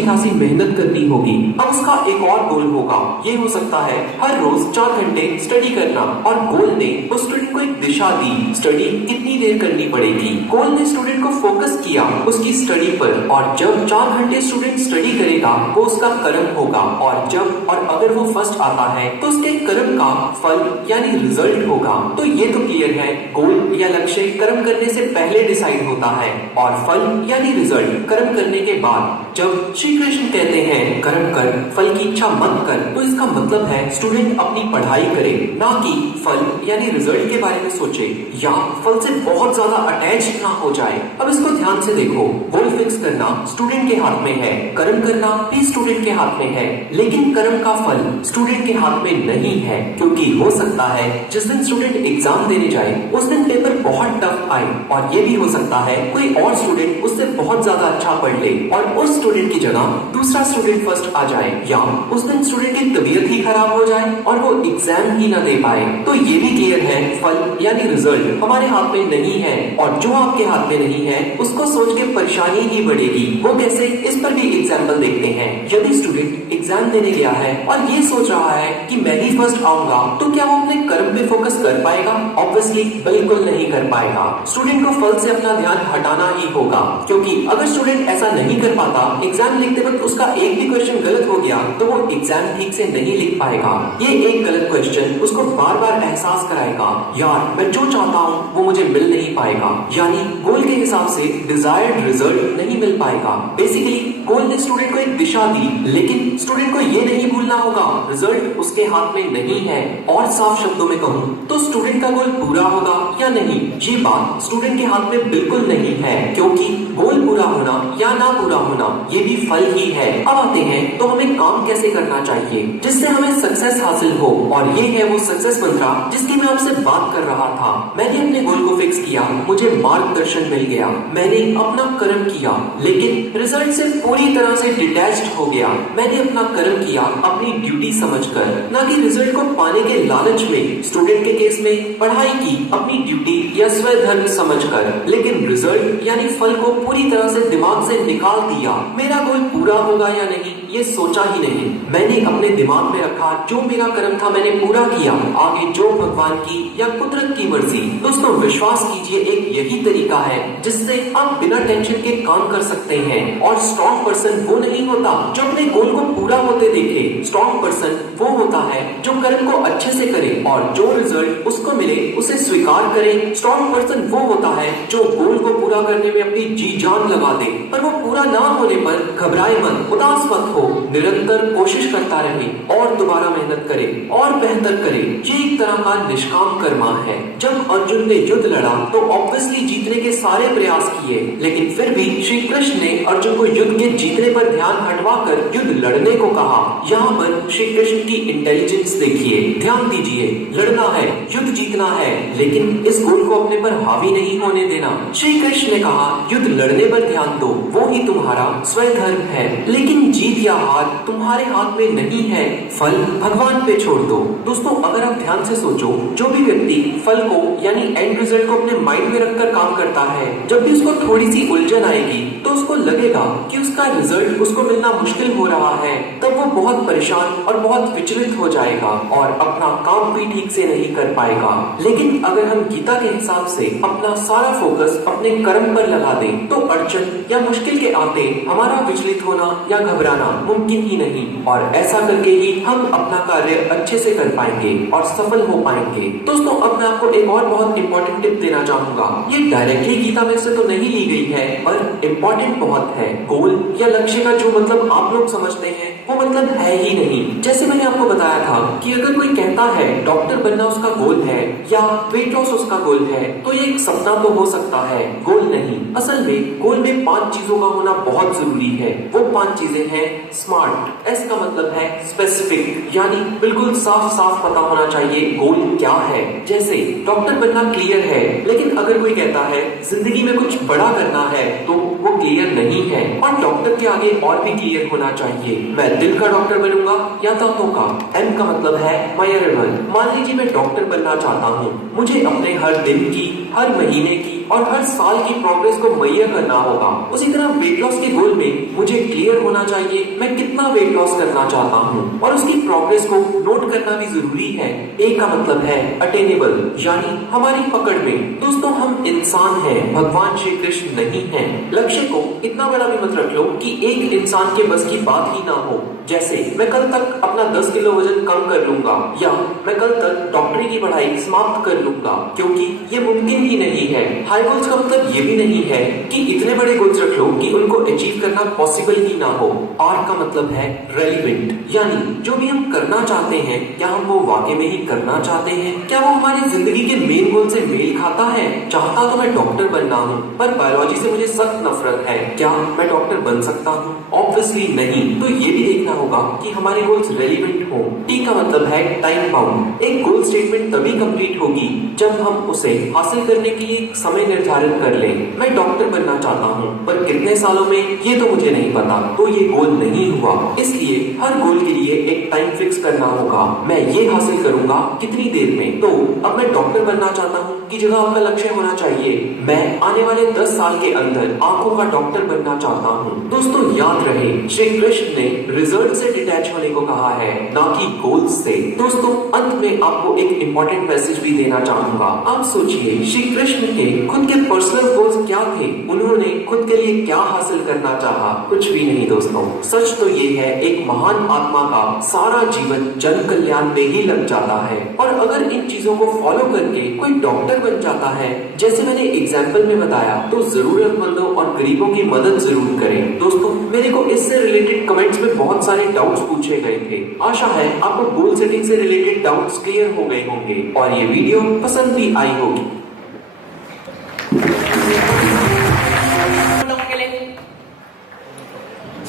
अच्छी खासी मेहनत करनी होगी। अब उसका एक और गोल होगा, ये हो सकता है हर रोज 4 घंटे स्टडी करना। और गोल ने उस स्टूडेंट को एक दिशा दी, स्टडी कितनी देर करनी पड़ेगी। गोल ने स्टूडेंट को फोकस किया उसकी स्टडी पर, और जब 4 घंटे स्टूडेंट स्टडी करेगा वो उसका कर्म होगा, और जब और अगर वो फर्स्ट आता है तो उसके कर्म का फल यानी रिजल्ट होगा। तो ये तो क्लियर है, गोल या लक्ष्य कर्म करने से पहले डिसाइड होता है और फल यानी रिजल्ट कर्म करने के बाद। जब श्री कृष्ण कहते हैं कर्म कर फल की इच्छा मत कर, तो इसका मतलब है स्टूडेंट अपनी पढ़ाई करे, ना कि फल यानी रिजल्ट के बारे में सोचे या फल से बहुत ज्यादा अटैच ना हो जाए। अब इसको ध्यान से देखो, गोल फिक्स करना स्टूडेंट के हाथ में है, कर्म करना भी स्टूडेंट के हाथ में है, लेकिन कर्म का फल स्टूडेंट के हाथ में नहीं है। क्योंकि हो सकता है जिस दिन स्टूडेंट एग्जाम देने जाए उस दिन पेपर बहुत टफ आए, और ये भी हो सकता है कोई और स्टूडेंट उससे बहुत ज्यादा अच्छा पढ़ ले और उस स्टूडेंट की जगह दूसरा स्टूडेंट फर्स्ट आ जाए, या उस दिन स्टूडेंट की तबीयत ही खराब हो जाए और वो एग्जाम ही ना दे पाए। तो ये भी क्लियर है, फल यानी रिजल्ट हमारे हाथ में नहीं है, और जो आपके हाथ में नहीं है उसको सोच के परेशानी ही बढ़ेगी। वो कैसे, इस पर भी एग्जाम्पल देखते हैं। यदि स्टूडेंट एग्जाम देने गया है और ये सोच रहा है कि मैं ही फर्स्ट आऊंगा, तो क्या वो अपने कर्म पे फोकस कर पाएगा? ऑब्वियसली बिल्कुल नहीं कर पाएगा। स्टूडेंट को फल से अपना ध्यान हटाना ही होगा, क्योंकि अगर स्टूडेंट ऐसा नहीं कर पाता, एग्जाम लिखते वक्त उसका एक भी क्वेश्चन गलत हो गया, तो वो एग्जाम ठीक से नहीं लिख पाएगा। ये एक गलत क्वेश्चन उसको बार बार एहसास कराएगा, यार मैं जो चाहता हूँ वो मुझे मिल नहीं पाएगा, यानी गोल के हिसाब से डिजायर्ड रिजल्ट नहीं मिल पाएगा। बेसिकली गोल ने स्टूडेंट को एक दिशा दी, लेकिन स्टूडेंट को ये नहीं भूलना होगा रिजल्ट उसके हाथ में नहीं है। और साफ शब्दों में कहूँ तो स्टूडेंट का गोल पूरा होगा या नहीं, ये बात स्टूडेंट के हाथ में बिल्कुल नहीं है, क्योंकि गोल पूरा होना या ना पूरा होना ये भी फल ही है। अब आते हैं तो हमें काम कैसे करना चाहिए जिससे हमें सक्सेस हासिल हो, और ये है वो सक्सेस मंत्रा जिसकी मैं आपसे बात कर रहा था। मैंने अपने गोल को फिक्स किया, मुझे मार्गदर्शन मिल गया, मैंने अपना कर्म किया, लेकिन रिजल्ट से पूरी तरह से डिटैच्ड हो गया। मैंने अपना कर्म किया अपनी ड्यूटी समझकर, ना कि रिजल्ट को पाने के लालच में। स्टूडेंट के केस में पढ़ाई की अपनी ड्यूटी या स्वधर्म समझकर, लेकिन रिजल्ट यानी फल को पूरी तरह से दिमाग से निकाल दिया। मेरा गोल पूरा होगा या नहीं ये सोचा ही नहीं। मैंने अपने दिमाग में रखा जो मेरा कर्म था मैंने पूरा किया, आगे जो भगवान की या कुदरत की मर्जी। दोस्तों विश्वास कीजिए, एक यही तरीका है जिससे आप बिना टेंशन के काम कर सकते हैं। और स्ट्रॉन्ग पर्सन वो नहीं होता जो अपने गोल को पूरा होते देखे, स्ट्रॉन्ग पर्सन वो होता है जो कर्म को अच्छे से करे और जो रिजल्ट उसको मिले उसे स्वीकार करे। स्ट्रॉन्ग पर्सन वो होता है जो गोल को पूरा करने में अपनी जी जान लगा दे, पर वो पूरा ना होने पर घबराए मत, उदास मत हो, निरंतर कोशिश करता रहे और दोबारा मेहनत करे और बेहतर करे। ये एक तरह का निष्काम कर्मा है। जब अर्जुन ने युद्ध लड़ा तो ऑब्वियसली जीतने के सारे प्रयास किए, लेकिन फिर भी श्री कृष्ण ने अर्जुन को युद्ध के जीतने पर ध्यान हटवाकर युद्ध लड़ने को कहा। यहाँ पर श्री कृष्ण की इंटेलिजेंस देखिए, ध्यान दीजिए, लड़ना है, युद्ध जीतना है, लेकिन इस गोल को अपने पर हावी नहीं होने देना। श्री कृष्ण ने कहा युद्ध लड़ने पर ध्यान दो, वो ही तुम्हारा स्वधर्म है, लेकिन जीत या हार तुम्हारे हाथ में नहीं है, फल भगवान पे छोड़ दो। दोस्तों अगर आप ध्यान से सोचो, जो भी व्यक्ति फल को यानी एंड रिजल्ट को अपने माइंड में रखकर काम करता है, जब भी उसको थोड़ी सी उलझन आएगी तो उसको लगेगा कि उसका रिजल्ट उसको मिलना मुश्किल हो रहा है, तब वो बहुत परेशान और बहुत विचलित हो जाएगा और अपना काम भी ठीक से नहीं कर पाएगा। लेकिन अगर हम गीता के हिसाब से अपना सारा फोकस अपने कर्म पर लगा दें तो अड़चन या मुश्किल के आते हमारा विचलित होना या घबराना मुमकिन ही नहीं, और ऐसा करके ही हम अपना कार्य अच्छे से कर पाएंगे और सफल हो पाएंगे। दोस्तों अब मैं आपको एक और बहुत इंपॉर्टेंट टिप देना चाहूंगा। ये डायरेक्टली गीता में से तो नहीं ली गई है, पर इम्पोर्टेंट बहुत है। गोल या लक्ष्य का जो मतलब आप लोग समझते हैं वो मतलब है ही नहीं। जैसे मैंने आपको बताया था कि अगर कोई कहता है डॉक्टर बनना उसका गोल है या वेट लॉस उसका गोल है, तो ये एक सपना तो हो सकता है, गोल नहीं। असल में गोल में 5 चीजों का होना बहुत जरूरी है। वो 5 चीजें हैं स्मार्ट, एस का मतलब है स्पेसिफिक, यानी बिल्कुल साफ साफ पता होना चाहिए गोल क्या है। जैसे डॉक्टर बनना क्लियर है, लेकिन अगर कोई कहता है जिंदगी में कुछ बड़ा करना है तो वो क्लियर नहीं है, और डॉक्टर के आगे और भी क्लियर होना चाहिए। मैं दिल का डॉक्टर बनूंगा या दांतों का। एम का मतलब है मेजरेबल। मान लीजिए मैं डॉक्टर बनना चाहता हूँ, मुझे अपने हर दिन की, हर महीने की, और हर साल की प्रोग्रेस को मैयर करना होगा। उसी तरह वेट लॉस के गोल में मुझे क्लियर होना चाहिए मैं कितना वेट लॉस करना चाहता हूँ और उसकी प्रोग्रेस को नोट करना भी जरूरी है। ए का मतलब है अटेनेबल, यानी हमारी पकड़ में। दोस्तों हम इंसान हैं, भगवान श्री कृष्ण नहीं हैं। लक्ष्य को इतना बड़ा भी मत रख लो कि एक इंसान के बस की बात ही ना हो। जैसे मैं कल तक अपना 10 किलो वजन कम कर लूंगा या मैं कल तक डॉक्टरी की पढ़ाई समाप्त कर लूंगा, क्योंकि ये मुमकिन ही नहीं है। हाई गोल्स का मतलब ये भी नहीं है कि इतने बड़े गोल्स रख लो कि उनको अचीव करना पॉसिबल ही ना हो। आर का मतलब है रेलिवेंट, यानी जो भी हम करना चाहते हैं क्या हम वो वाकई में ही करना चाहते हैं, क्या वो हमारी जिंदगी के मेन गोल से मेल खाता है। चाहता तो मैं डॉक्टर बनना हूँ पर बायोलॉजी से मुझे सख्त नफरत है, क्या मैं डॉक्टर बन सकता हूँ? ऑब्वियसली नहीं। तो ये भी देखना होगा कि हमारे गोल्स रेलिवेंट हो। टी का मतलब है टाइम बाउंड। एक गोल स्टेटमेंट तभी कंप्लीट होगी जब हम उसे हासिल करने के लिए समय निर्धारित कर लें। मैं डॉक्टर बनना चाहता हूँ पर कितने सालों में ये तो मुझे नहीं पता, तो ये गोल नहीं हुआ। इसलिए हर गोल के लिए एक टाइम फिक्स करना होगा। मैं ये हासिल करूंगा कितनी देर में। तो अब मैं डॉक्टर बनना चाहता हूँ की जगह आपका लक्ष्य होना चाहिए मैं आने वाले 10 साल के अंदर आंखों का डॉक्टर बनना चाहता हूँ। दोस्तों याद रहे श्री कृष्ण ने रिजल्ट से डिटैच होने को कहा है, ना कि गोल्स से। दोस्तों अंत में आपको एक इंपॉर्टेंट मैसेज भी देना चाहूंगा। आप सोचिए श्री कृष्ण के खुद के पर्सनल गोल्स क्या थे, उन्होंने खुद के लिए क्या हासिल करना चाहा? कुछ भी नहीं दोस्तों। सच तो ये है एक महान आत्मा का सारा जीवन जन कल्याण में ही लग जाता है, और अगर इन चीजों को फॉलो करके कोई डॉक्टर बन जाता है जैसे मैंने एग्जाम्पल में बताया, तो जरूरतमंदों और गरीबों की मदद जरूर करें। दोस्तों मेरे को इससे रिलेटेड कमेंट्स में बहुत सारे डाउट्स पूछे गए थे। आशा है आपको गोल सेटिंग से रिलेटेड डाउट्स क्लियर हो गए होंगे और ये वीडियो पसंद भी आई होगी।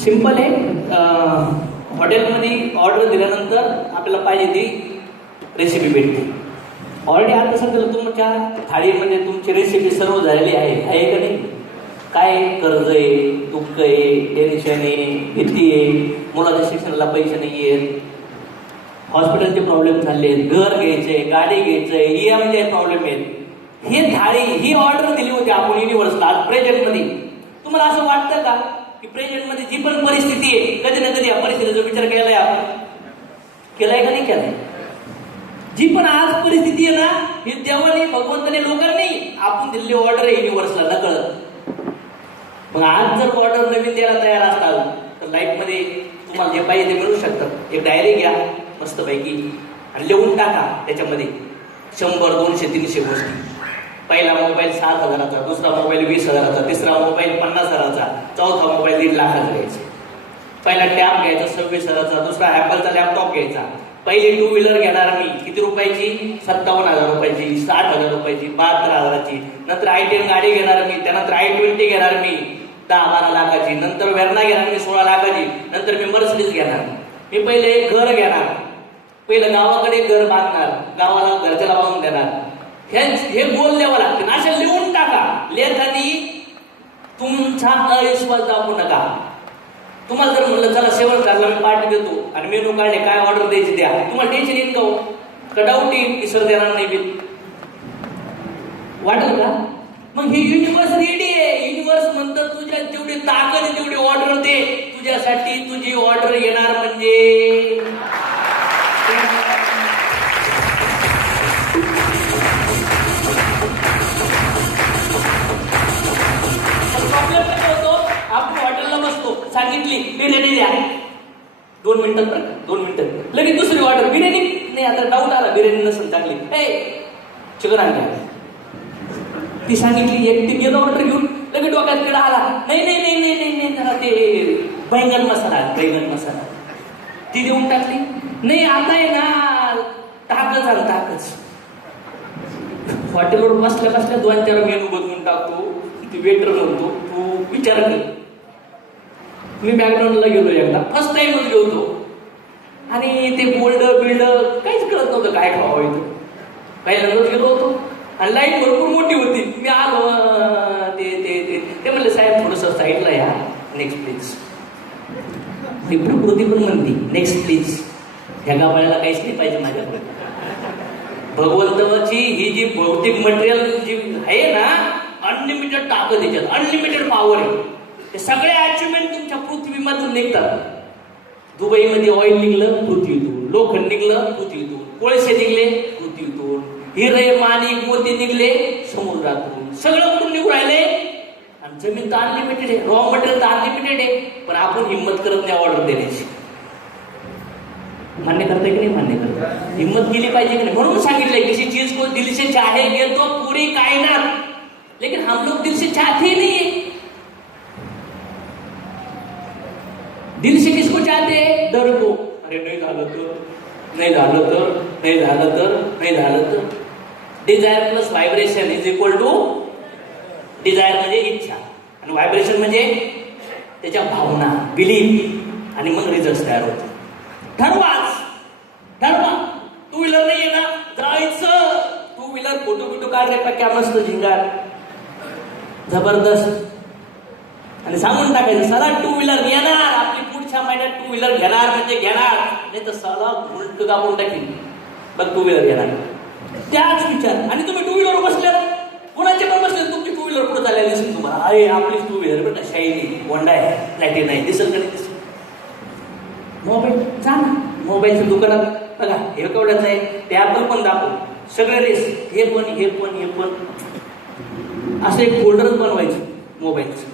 सिंपल आहे, हॉटेलमध्ये ऑर्डर दिल्यानंतर आपल्याला पाहिजे ती रेसिपी भेटते। ऑलरेडी आता सध्या तुमच्या थाळीमध्ये तुमची रेसिपी सर्व झालेली आहे का नाही? काय कर्ज आहे, दुःख आहे, टेन्शन आहे, भीती आहे, मुलाच्या शिक्षणाला पैसे नाही आहेत, हॉस्पिटलचे प्रॉब्लेम झाले आहेत, घर घ्यायचंय, गाडी घ्यायचंय, EMI प्रॉब्लेम आहेत। ही थाळी ही ऑर्डर दिली होती आपण युनिव्हर्सला आज प्रेझेंटमध्ये। तुम्हाला असं वाटतं का की प्रेझेंटमध्ये जी पण परिस्थिती आहे कधी ना कधी या परिस्थितीचा विचार केलाय आपण? केलाय का नाही केलाय? जी पण आज परिस्थिती आहे ना ही देवाने भगवंताने लोकांनी आपण दिलेली ऑर्डर आहे युनिव्हर्सला नकळत। मग आज जर ऑर्डर नवीन द्यायला तयार असताल तर लाईफमध्ये तुम्हाला जे पाहिजे ते मिळू शकतं। एक डायरी घ्या मस्तपैकी आणि लिहून टाका त्याच्यामध्ये 100, 200, 300 गोष्टी। पहिला मोबाईल 7,000चा, दुसरा मोबाईल 20,000चा, तिसरा मोबाईल 50,000चा, चौथा मोबाईल 1.5 लाखाचा घ्यायचा। पहिला टॅब घ्यायचा 26,000चा, दुसरा ॲपलचा लॅपटॉप घ्यायचा। पहिली 2 व्हीलर घेणार मी किती रुपयाची? 57,000 रुपयाची, 60,000 रुपयाची, 72,000ची। नंतर I10 गाडी घेणार मी, त्यानंतर I20 घेणार मी 10-12 लाखाची, नंतर वेर्ना घेणार मी 16 लाखाची, नंतर मी मर्सिडीज घेणार। मी पहिले एक घर घेणार, पहिलं गावाकडे घर बांधणार, गावाला घरच्याला बांधून देणार। हे गोल द्यावं लागतं, अशा लिहून टाका। लेखानी तुमचा अविश्वास दाखवू नका। तुम्हाला जर म्हणलं चला शेवट करायला मी पार्टी देतो आणि मेनू काढले काय ऑर्डर द्यायची द्या, तुम्हाला टेन्शन येईल का? का डाऊट येईल की सर देणार नाही बिल? वाटेल का? मग हे युनिव्हर्स रेडी आहे। युनिव्हर्स म्हणतं तुझ्या जेवढी ताकद आहे तेवढी ऑर्डर दे, तुझ्यासाठी तुझी ऑर्डर येणार म्हणजे। प्रॉब्लेम काय होतो? आपण हॉटेलला बसतो, सांगितली बिर्याणी द्या, 2 मिनिटात बरं, 2 मिनिटात लगेच दुसरी ऑर्डर बिर्याणी नाही। आता डाऊट आला बिर्याणी नसेल चांगली, चिकन आणल्या ती सांगितली, एकटी गेलो ऑर्डर घेऊन, लगेच डोक्यात किडा आला, नाही नाही नाही नाही नाही नाही जरा ते बैंगन मसाला, बैंगन मसाला ती देऊन टाकली। नाही आता आहे ना ताकच आण ताकच। हॉटेलवर बसल्या बसल्या 2-4 मेनू बदलून टाकतो। ती वेटर म्हणतो तू विचार कर। मी मॅकडॉनला गेलो एकदा, फर्स्ट टाइमच गेलो आणि ते बोल्ड बिल्ड काहीच कळत नव्हतं काय खावं इथं। पहिल्यांदाच गेलो होतो आणि लाईट भरपूर मोठी होती। मी आलो ते म्हणले साहेब थोडंसं साईडला या, नेक्स्ट प्लीज। ही प्रकृती पण म्हणते नेक्स्ट प्लीज, ह्या गावाला काहीच नाही पाहिजे माझ्याकडे। भगवंताची ही जी भौतिक मटेरियल जी आहे ना अनलिमिटेड ताकद त्याच्यात, अनलिमिटेड पॉवर आहे. हे सगळे अचिव्हमेंट तुमच्या पृथ्वीमधून निघतात. दुबईमध्ये ऑइल निघलं पृथ्वीतून, लोखंड निघलं पृथ्वीतून, कोळसे निघले पृथ्वीतून, हिरे माणिक मोती निघले समुद्रातून. सगळं कुठून निघून राहिले? आणि जमीन तर अनलिमिटेड आहे, रॉ मटेरियल तर अनलिमिटेड आहे. पण आपण हिंमत करत नाही ऑर्डर देण्याची. मान्य करताय की नाही? मान्य करताय. हिम्मत केली पाहिजे की नाही? म्हणून सांगितलंय किसी चीज को दिल से चाहेंगे तो पूरी कायनात, लेकिन हम लोग दिल से चाहते ही नहीं है. दिल से किसको चाहते हैं? डर को. अरे नहीं झालं तर, नाही झालं तर, नाही झालं तर, नाही झालं तर. Desire plus vibration is equal to, desire म्हणजे इच्छा आणि व्हायब्रेशन म्हणजे त्याच्या भावना, बिलीफ, आणि मग रिझल्ट तयार होतो. ठरवा. टू व्हीलर नाही आहे ना, जायचं. टू व्हीलर फोटो बिटो काढण्यापेक्षा क्या मस्त झिंगार, जबरदस्त. आणि सांगून टाकायचं सला टू व्हीलर येणार, आपली पुढच्या महिन्यात टू व्हीलर घेणार म्हणजे घेणार, नाही तर सला उलट दाबून टाकीन बघ टू व्हीलर घेणार. त्याच विचार. आणि तुम्ही टू व्हीलर बसल्या, कोणाचे पण बसले, तुमची टू व्हीलर पुढे चाललेली दिसेल तुम्हाला. अरे आपली टू व्हीलर पण शाईनी होंडा आहे, प्लॅटिन आहे, दिसेल का नाही दिसेल. मोबाईल जा ना, मोबाईलच्या दुकानात बघा हे केवढ्याचं आहे, ते ॲपल पण दाखव, सगळे रेस, हे पण असं एक फोल्डरच बनवायचं मोबाईलचं.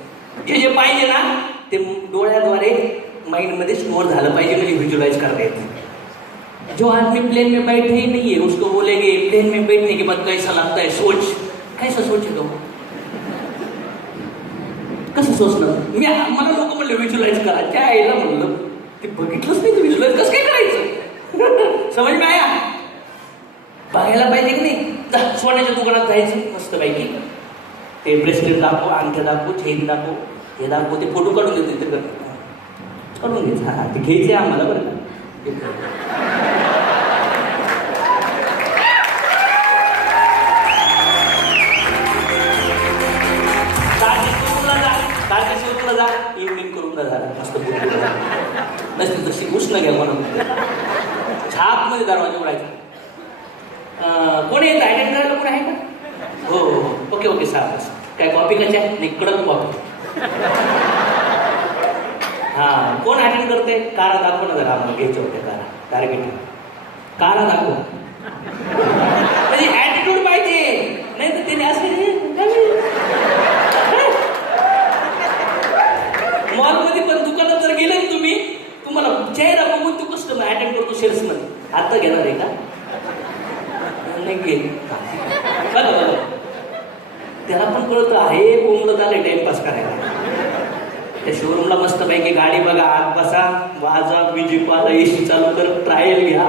जे पाहिजे ना ते डोळ्याद्वारे माइंडमध्ये स्टोअर झालं पाहिजे, म्हणजे व्हिज्युअलाइज करता येते. जो आदमी प्लेन में बैठे ही नहीं है उसको बोलेंगे प्लेन में बैठने के बाद कैसा लगता है, सोच. कैसा सोचे तो, कसं सोचणार? मला लोक म्हणले व्हिज्युअलाइज करा, त्या आईला म्हणलं ते बघितलंच नाही, व्हिज्युअलाइज कसं काय करायचं? समज में आया? बघायला पाहिजे की नाही? सोन्याच्या दुकानात जायचं मस्त पैकी, ते ब्रेसलेट दाखव, अंगठ्या दाखव, चेन दाखव, हे दाखव, ते फोटो काढून देते, ते काढून घ्यायचं. हा ते घ्यायचे आम्हाला बरं का. जा इव्हनिंग करून जा मस्त नसते तशी उष्ण घ्या म्हणून छाप मध्ये दरवाजा उडायचा. कोणी अटेंड करायला कोणी आहे का? हो ओके साहेब. काय कॉपी कशा नाही, कडक कॉपी. हा कोण अटेंड करते? कारा दाखव ना जरा, आम्हाला घ्यायच्या होत्या कारा, टार्गेट कारा दाखव. म्हणजे ऍटिट्यूड पाहिजे, नाही तर त्याने असं मॉलमध्ये पण दुकानात जर गेले तुम्ही, तुम्हाला चेहरा बघून तू कस्टमर अटेंड करतो सेल्समध्ये. आता घेणार आहे का? नाही घेत. बघा त्याला पण कळतं आहे बोंबलं झालंय टाइमपास करायला. त्या शोरूमला मस्त पैकी गाडी बघा, आत बसा, वाजा, म्युझिक वाजा, एसी चालू कर, ट्रायल घ्या,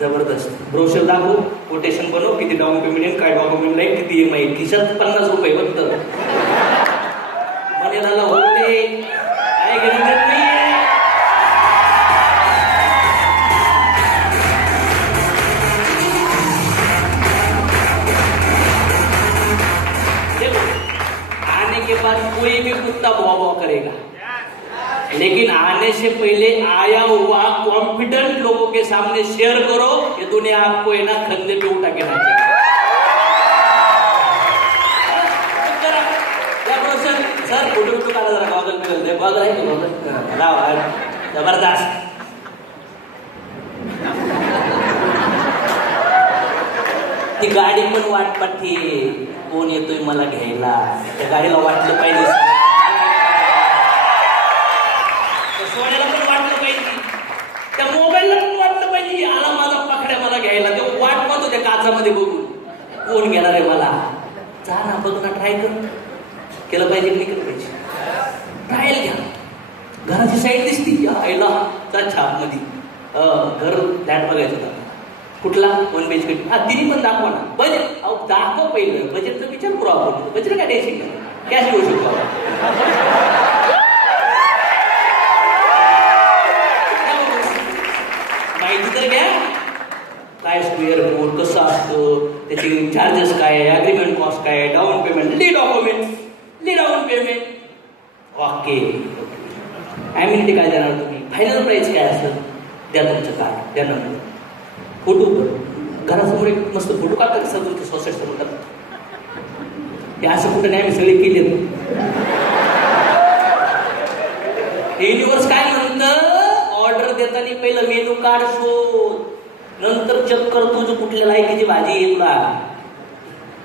जबरदस्त. ब्रोशर दाखवू, कोटेशन बनव, किती डाऊन पेमेंट, काय डॉक्युमेंट नाही, किती EMI, खिशात 50 रुपये फक्त. मनेला होते काय गरज नाहीये. आने के बाद कोई भी कुत्ता भौं करेगा, लेकिन आने से पहले आया हुआ कॉन्फिडेंट लोगों के सामने शेयर करो. ये दुनिया आपको है ना खंदे पे उठा के नाचेगी. सर फोटो काढा जरा, गॉगल बिगल दे, गॉगल आहे की गॉगल लावा, जबरदस्त. ती गाडी पण वाट पाठी, कोण येतोय मला घ्यायला, त्या गाडीला वाटलं पाहिजे, सोन्याला पण वाटलं पाहिजे, त्या मोबाईलला पण वाटलं पाहिजे, आला माझा पाखड्या मला घ्यायला. ते वाट पाहतो त्या काचामध्ये बघून, कोण घेणार आहे मला. जा ना, बघ ना, ट्राय कर. केलं पाहिजे की नाही केलं पाहिजे? ट्रायल घ्या. घराची साईड दिसती आईला त्या छापमध्ये, घर फ्लॅट बघायचं होता कुठला, 1 BHK. हा तिन्ही पण दाखवा ना. बजेट अहो दाखव पहिलं, बजेटचा विचार करू आपण. बजेट काय द्यायची का, कॅश घेऊ शकतो माहिती तर घ्या. काय स्क्वेअर फूट कसं असतं, त्याचे चार्जेस काय आहे, अग्रीमेंट कॉस्ट काय आहे, डाऊन पेमेंट, ली डाऊन पेमेंट. ओके ॲम्युनिटी काय देणार तुम्ही, फायनल प्राईस काय असेल द्या, तुमचं कार्ड द्या. नंतर फोटो घरासमोर एक मस्त फोटो काढतात सर, तुमच्या सोसायटी समोर हे असं कुठं नाही, आम्ही सगळे केले. युनिव्हर्स काय म्हणतं, ऑर्डर देताना पहिलं मेनू कार्ड शोध, नंतर चेक कर तुझं कुठल्या लायकीची भाजी आहे तुला.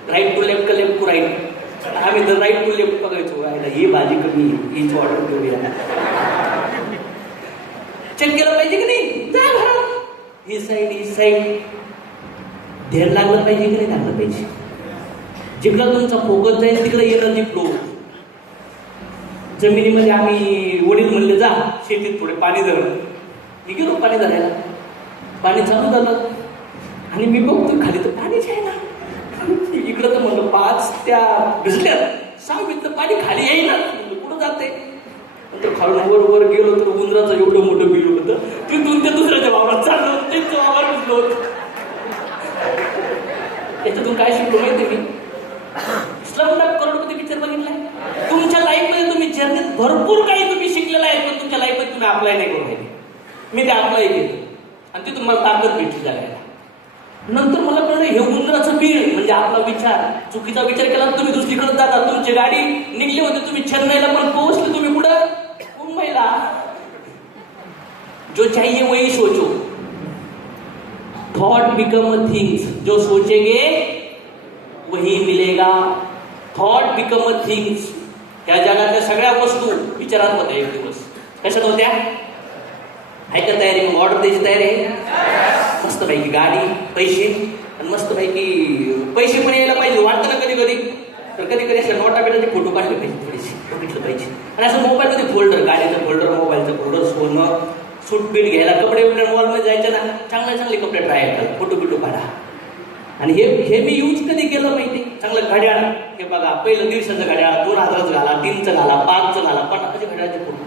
राईट टू लेफ्ट का लेफ्ट टू राईट. आम्ही तर राईट टू लेफ्ट बघायचो, ही भाजी कमी, हीच ऑर्डर घेऊया. चेक केलं पाहिजे की नाही, जा घरात, ही साईड. ध्यान लागलं पाहिजे की नाही लागलं पाहिजे. जिकडं तुमचा फोकस जाईल तिकडे एनर्जी फ्लो. जमिनीमध्ये आम्ही वडील म्हणले जा शेतीत थोडे पाणी धर. मी गेलो पाणी धरायला, पाणी चालू झालं आणि मी बघतो खाली तर पाणीच आहे ना. इकडं तर म्हणलं 5 त्या भिजल्या, 6 मिनिटं पाणी खाली येईना, कुठं जाते. नंतर खालून वर गेलो तर उंदराचं एवढं मोठं बिल होतं, तिथून त्या दुसऱ्याच्या वावरात चाललं, त्यांचं वावर भिजलो होतं. याच्यातून काय शिकलो माहिती मी, स्लमडॉग करोडपती पिक्चर बघितलाय. तुमच्या लाईफमध्ये तुम्ही जर्नीत भरपूर काही तुम्ही शिकलेलं आहे, पण तुमच्या लाईफमध्ये तुम्ही अप्लाय नाही करू राहिले. मी ते अप्लाय केलं आणि ती तुम्हाला ताकद भेटली जायला. नंतर मला कळलं हे उंदराचं बीळ म्हणजे आपला विचार. चुकीचा विचार केला तुम्ही दुसरीकडे जाता. तुमची गाडी निघली होती, तुम्ही चेन्नईला पण पोहोचले, तुम्ही कुठं मुंबईला. जो चाहिए वही सोचो. थॉट बिकम अ थिंग्स, जो सोचेंगे वही मिलेगा. Thought become a things. या जगातल्या सगळ्या वस्तू विचारात होत्या एक दिवस. कशात होत्या? आहे का तयारी? मग ऑर्डर द्यायची तयारी आहे. मस्त पैकी गाडी, पैसे, आणि मस्त पैकी पैसे पण यायला पाहिजे. वाटतं ना कधी कधी, तर कधी कधी असं नोटा बिटाचे फोटो काढले पाहिजे, थोडेसे बघितलं पाहिजे. आणि असं मोबाईलमध्ये फोल्डर, गाडीचं फोल्डर, मोबाईलचं फोल्डर, सोनं, सूट बीट घ्यायला, कपडे बिपडे मॉलमध्ये जायचे ना, चांगले कपडे ट्राय करतात, फोटो बिटो काढा. आणि हे मी यूज कधी केलं माहिती? चांगलं घड्याळ, हे बघा पहिलं दिवसाचं घड्याळ, 2000चं घाला, 3चं घाला, 5चं घाला, 50चे घड्याळाचे फोटो.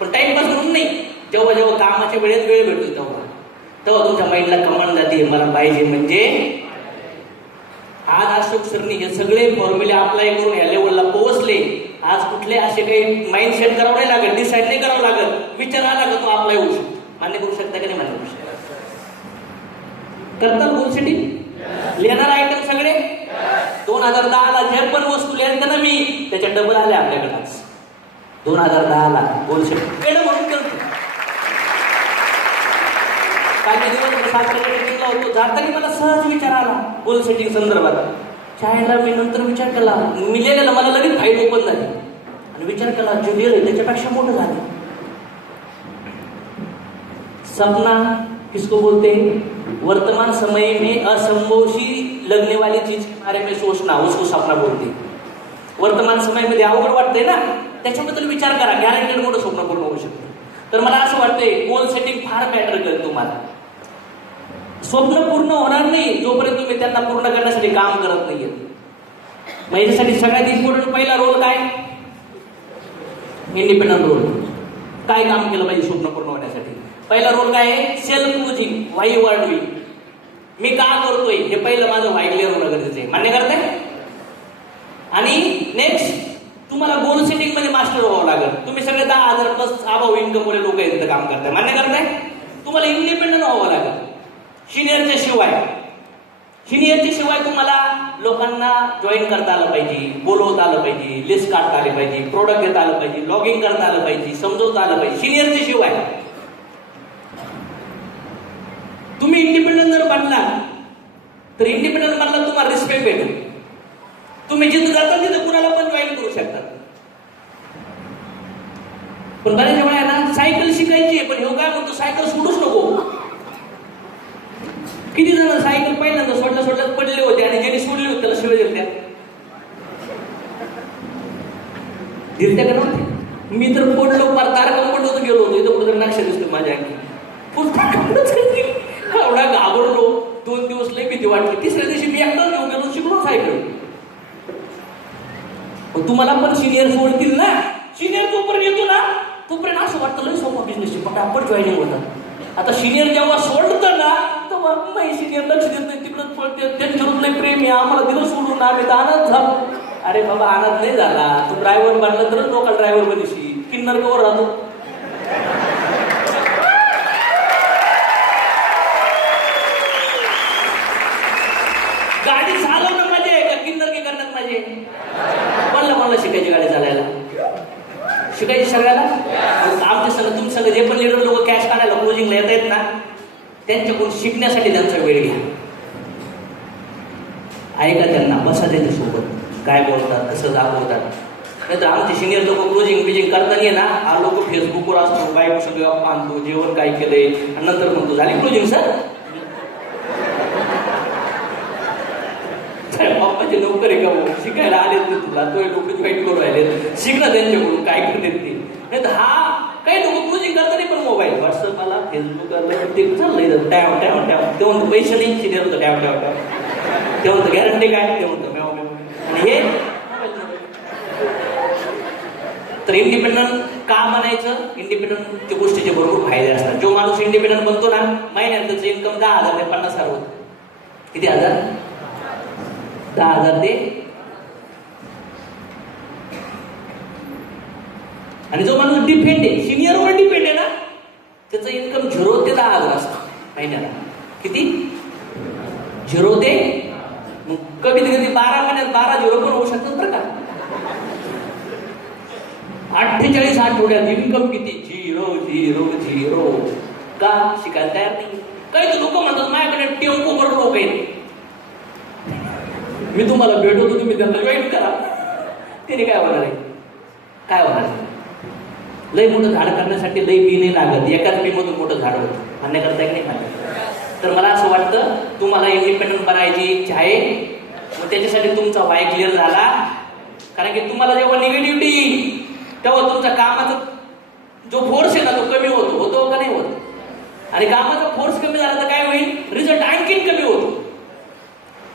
पण टाइमपास म्हणून नाही, जेव्हा जेव्हा कामाच्या वेळेत वेळ भेटतो तेव्हा तुमच्या माइंडला कमांड जाते मला पाहिजे. म्हणजे आज अशोक सरनी हे सगळे फॉर्म्युले अप्लाय करून या लेवलला पोहोचले. आज कुठले असे काही माइंड सेट करावं नाही लागत, डिसाईड नाही करावं लागत, विचार आला का तो अप्लाय होऊ शकतो. मान्य करू शकता की नाही मान्य करू शकता? करतात गोल सेटिंग? लिहिणार आयटम सगळे 2010ला जे पण वस्तू लिहायचं ना मी त्याच्या डबल आले आपल्याकडे. आज 2010ला गोल सेटिंग म्हणून करतो. काही दिवस साखरेला होतो, जाताना मला सहज विचार आला गोल सेटिंग संदर्भात. शाळेला मी नंतर विचार केला, मी लिहिलेला मला लगेच फाईल ओपन झाली आणि विचार केला जे लिहिलं त्याच्यापेक्षा मोठं झालं. सपना किसको बोलते? वर्तमान समय में असंभव सी लगने वाली चीज के बारे में सोचना, उसको सपना बोलते. वर्तमान समयामध्ये अवघड वाटतंय ना, त्याच्याबद्दल विचार करा, गॅरंटेड मोठं स्वप्न पूर्ण होऊ शकतं. तर मला असं वाटतंय गोल सेटिंग फार मॅटर करेल तुम्हाला. स्वप्न पूर्ण होणार नाही जोपर्यंत तुम्ही त्यांना पूर्ण करण्यासाठी काम करत नाहीये. माझ्यासाठी सगळ्यात इम्पॉर्टंट पहिला रोल काय? Independent role. काय काम केलं पाहिजे स्वप्न पूर्ण होण्यासाठी? पहिला रोल काय आहे? सेल्फ क्रुजिंग, वाई वाढवी. मी का करतोय हे पहिलं माझं वाई क्लिअर होणं गरजेचं आहे. मान्य करताय? आणि नेक्स्ट तुम्हाला गोल सेटिंग मध्ये मास्टर व्हावं लागेल. तुम्ही सगळे 10,000 प्लस अबाव इन्कम वाले लोक आहेत काम करताय. मान्य करताय? तुम्हाला इंडिपेंडंट व्हावं लागेल. सिनियरच्या शिवाय तुम्हाला लोकांना जॉईन करता आलं पाहिजे, बोलवता आलं पाहिजे, लिस्ट काढता आली पाहिजे, प्रोडक्ट घेता आलं पाहिजे, लॉगिंग करता आलं पाहिजे, समजवता आलं पाहिजे. सिनियरच्या शिवाय तुम्ही इंडिपेंडंट जर बनला तर इंडिपेंडंट बनला तुम्हाला रिस्पेक्ट भेटेल. तुम्ही जिथं जाता तिथं कुणाला पण जॉईन करू शकता. पण बऱ्याच वेळा ना सायकल शिकायची आहे, पण हे काय म्हणतो सायकल सोडूच नको. किती जण सायकल पहिल्यांदा सोडल्या पडले होते आणि ज्यांनी सोडली होती त्याला शिवाय दिलत्या का नव्हते? मी तर पडलो पार तारकंपट गेलो होतो. इथं कुठं नक्षा दिसतो माझ्या आणखी एवढा घाबरलो. 2 दिवस लई भीती वाटली. तिसऱ्या दिवशी मी एकटाच घेऊन गेलो, शिकलो सायकल. तुम्हाला पण सिनियर सोडतील ना. सिनियर जोपर्यंत येतो ना तोपर्यंत असं वाटतं लई सोपा बिझनेस आहे, पटापट जॉईनिंग होतात. आता सिनियर जेव्हा सोडतं ना तेव्हा नाही सिनियर लक्ष देत नाही, तिकडंच पळते. त्यांच्यावर नाही प्रेम आहे, आम्हाला दिलं सोडून आम्ही तर आनंद झालो. अरे बाबा आनंद नाही झाला. तू ड्रायव्हर बनला तरच लोकल ड्रायव्हर बनशील. किन्नर कवर राहतो. गाडी चालवणं मजा आहे का किन्नर की करण्यात मजा आहे? जे पण लिडर लोक कॅश काढायला क्लोजिंगला येत आहेत ना, त्यांच्याकडून शिकण्यासाठी त्यांचा वेळ घ्या. ऐका त्यांना, बसा त्यांच्यासोबत, काय बोलतात, कसं दाखवतात. नाही तर आमचे सिनियर लोक क्लोजिंग बिजिंग करताना ये ना, हा लोक फेसबुकवर असतो, बायको सगळं गप्पा आणतो, जेवण काय केलंय, आणि नंतर म्हणतो झाली क्लोजिंग सर. पप्पाचे नोकर आहे का भाऊ, शिकायला आलेत ना तुला, तो लोक जॉईन करून राहिले, शिकणं त्यांच्याकडून काय करतात ते. नाही तर हा काही लोक क्लोजिंग करताना पण मोबाईल, व्हॉट्सअप आला, फेसबुक आला, ते चाललंय टॅव टॅव टॅव. ते म्हणतो पैसे नाही, सिनियर होतं टॅव टॅव टॅव. ते म्हणतो गॅरंटी काय, ते म्हणतो मेव मेव. आणि हे तर इंडिपेंडंट का बनायचं, इंडिपेंडंटच्या गोष्टीचे भरपूर फायदे असतात. जो माणूस इंडिपेंडंट बनतो ना, महिन्यात त्याचं इन्कम 10,000 ते 50,000 होतं. किती हजार? 10,000 ते. आणि जो माणूस डिपेंड आहे, सिनियरवर डिपेंड आहे ना, त्याचं इन्कम 0 ते 10,000 असतं महिन्याला. किती? 0 ते, कधी कधी 12 महिन्यात 12 0 पण होऊ शकतात बरं का. 48 आठवड्यात इन्कम किती? 0 0 0. का? शिकायला तयार नाही. काही लोक म्हणतात माझ्याकडे टेम्पो वर लोक आहेत, मी तुम्हाला भेटवतो, तुम्ही त्यांना जॉईन करा. त्याने काय होणार आहे? काय होणार आहे? लय मोठं झाड करण्यासाठी लय बी नाही लागत, एकाच बी मधून मोठं झाड होतं. मान्य करता की नाही मान्य? तर मला असं वाटतं तुम्हाला इंडिपेंडंट बनायची इच्छा आहे, मग त्याच्यासाठी तुमचा वाय क्लिअर झाला. कारण की तुम्हाला जेव्हा निगेटिव्हिटी येईल तेव्हा तुमचा कामाचा जो फोर्स आहे ना तो कमी होतो का नाही होत? आणि कामाचा फोर्स कमी झाला तर काय होईल? रिझल्ट आणखीन कमी होतो.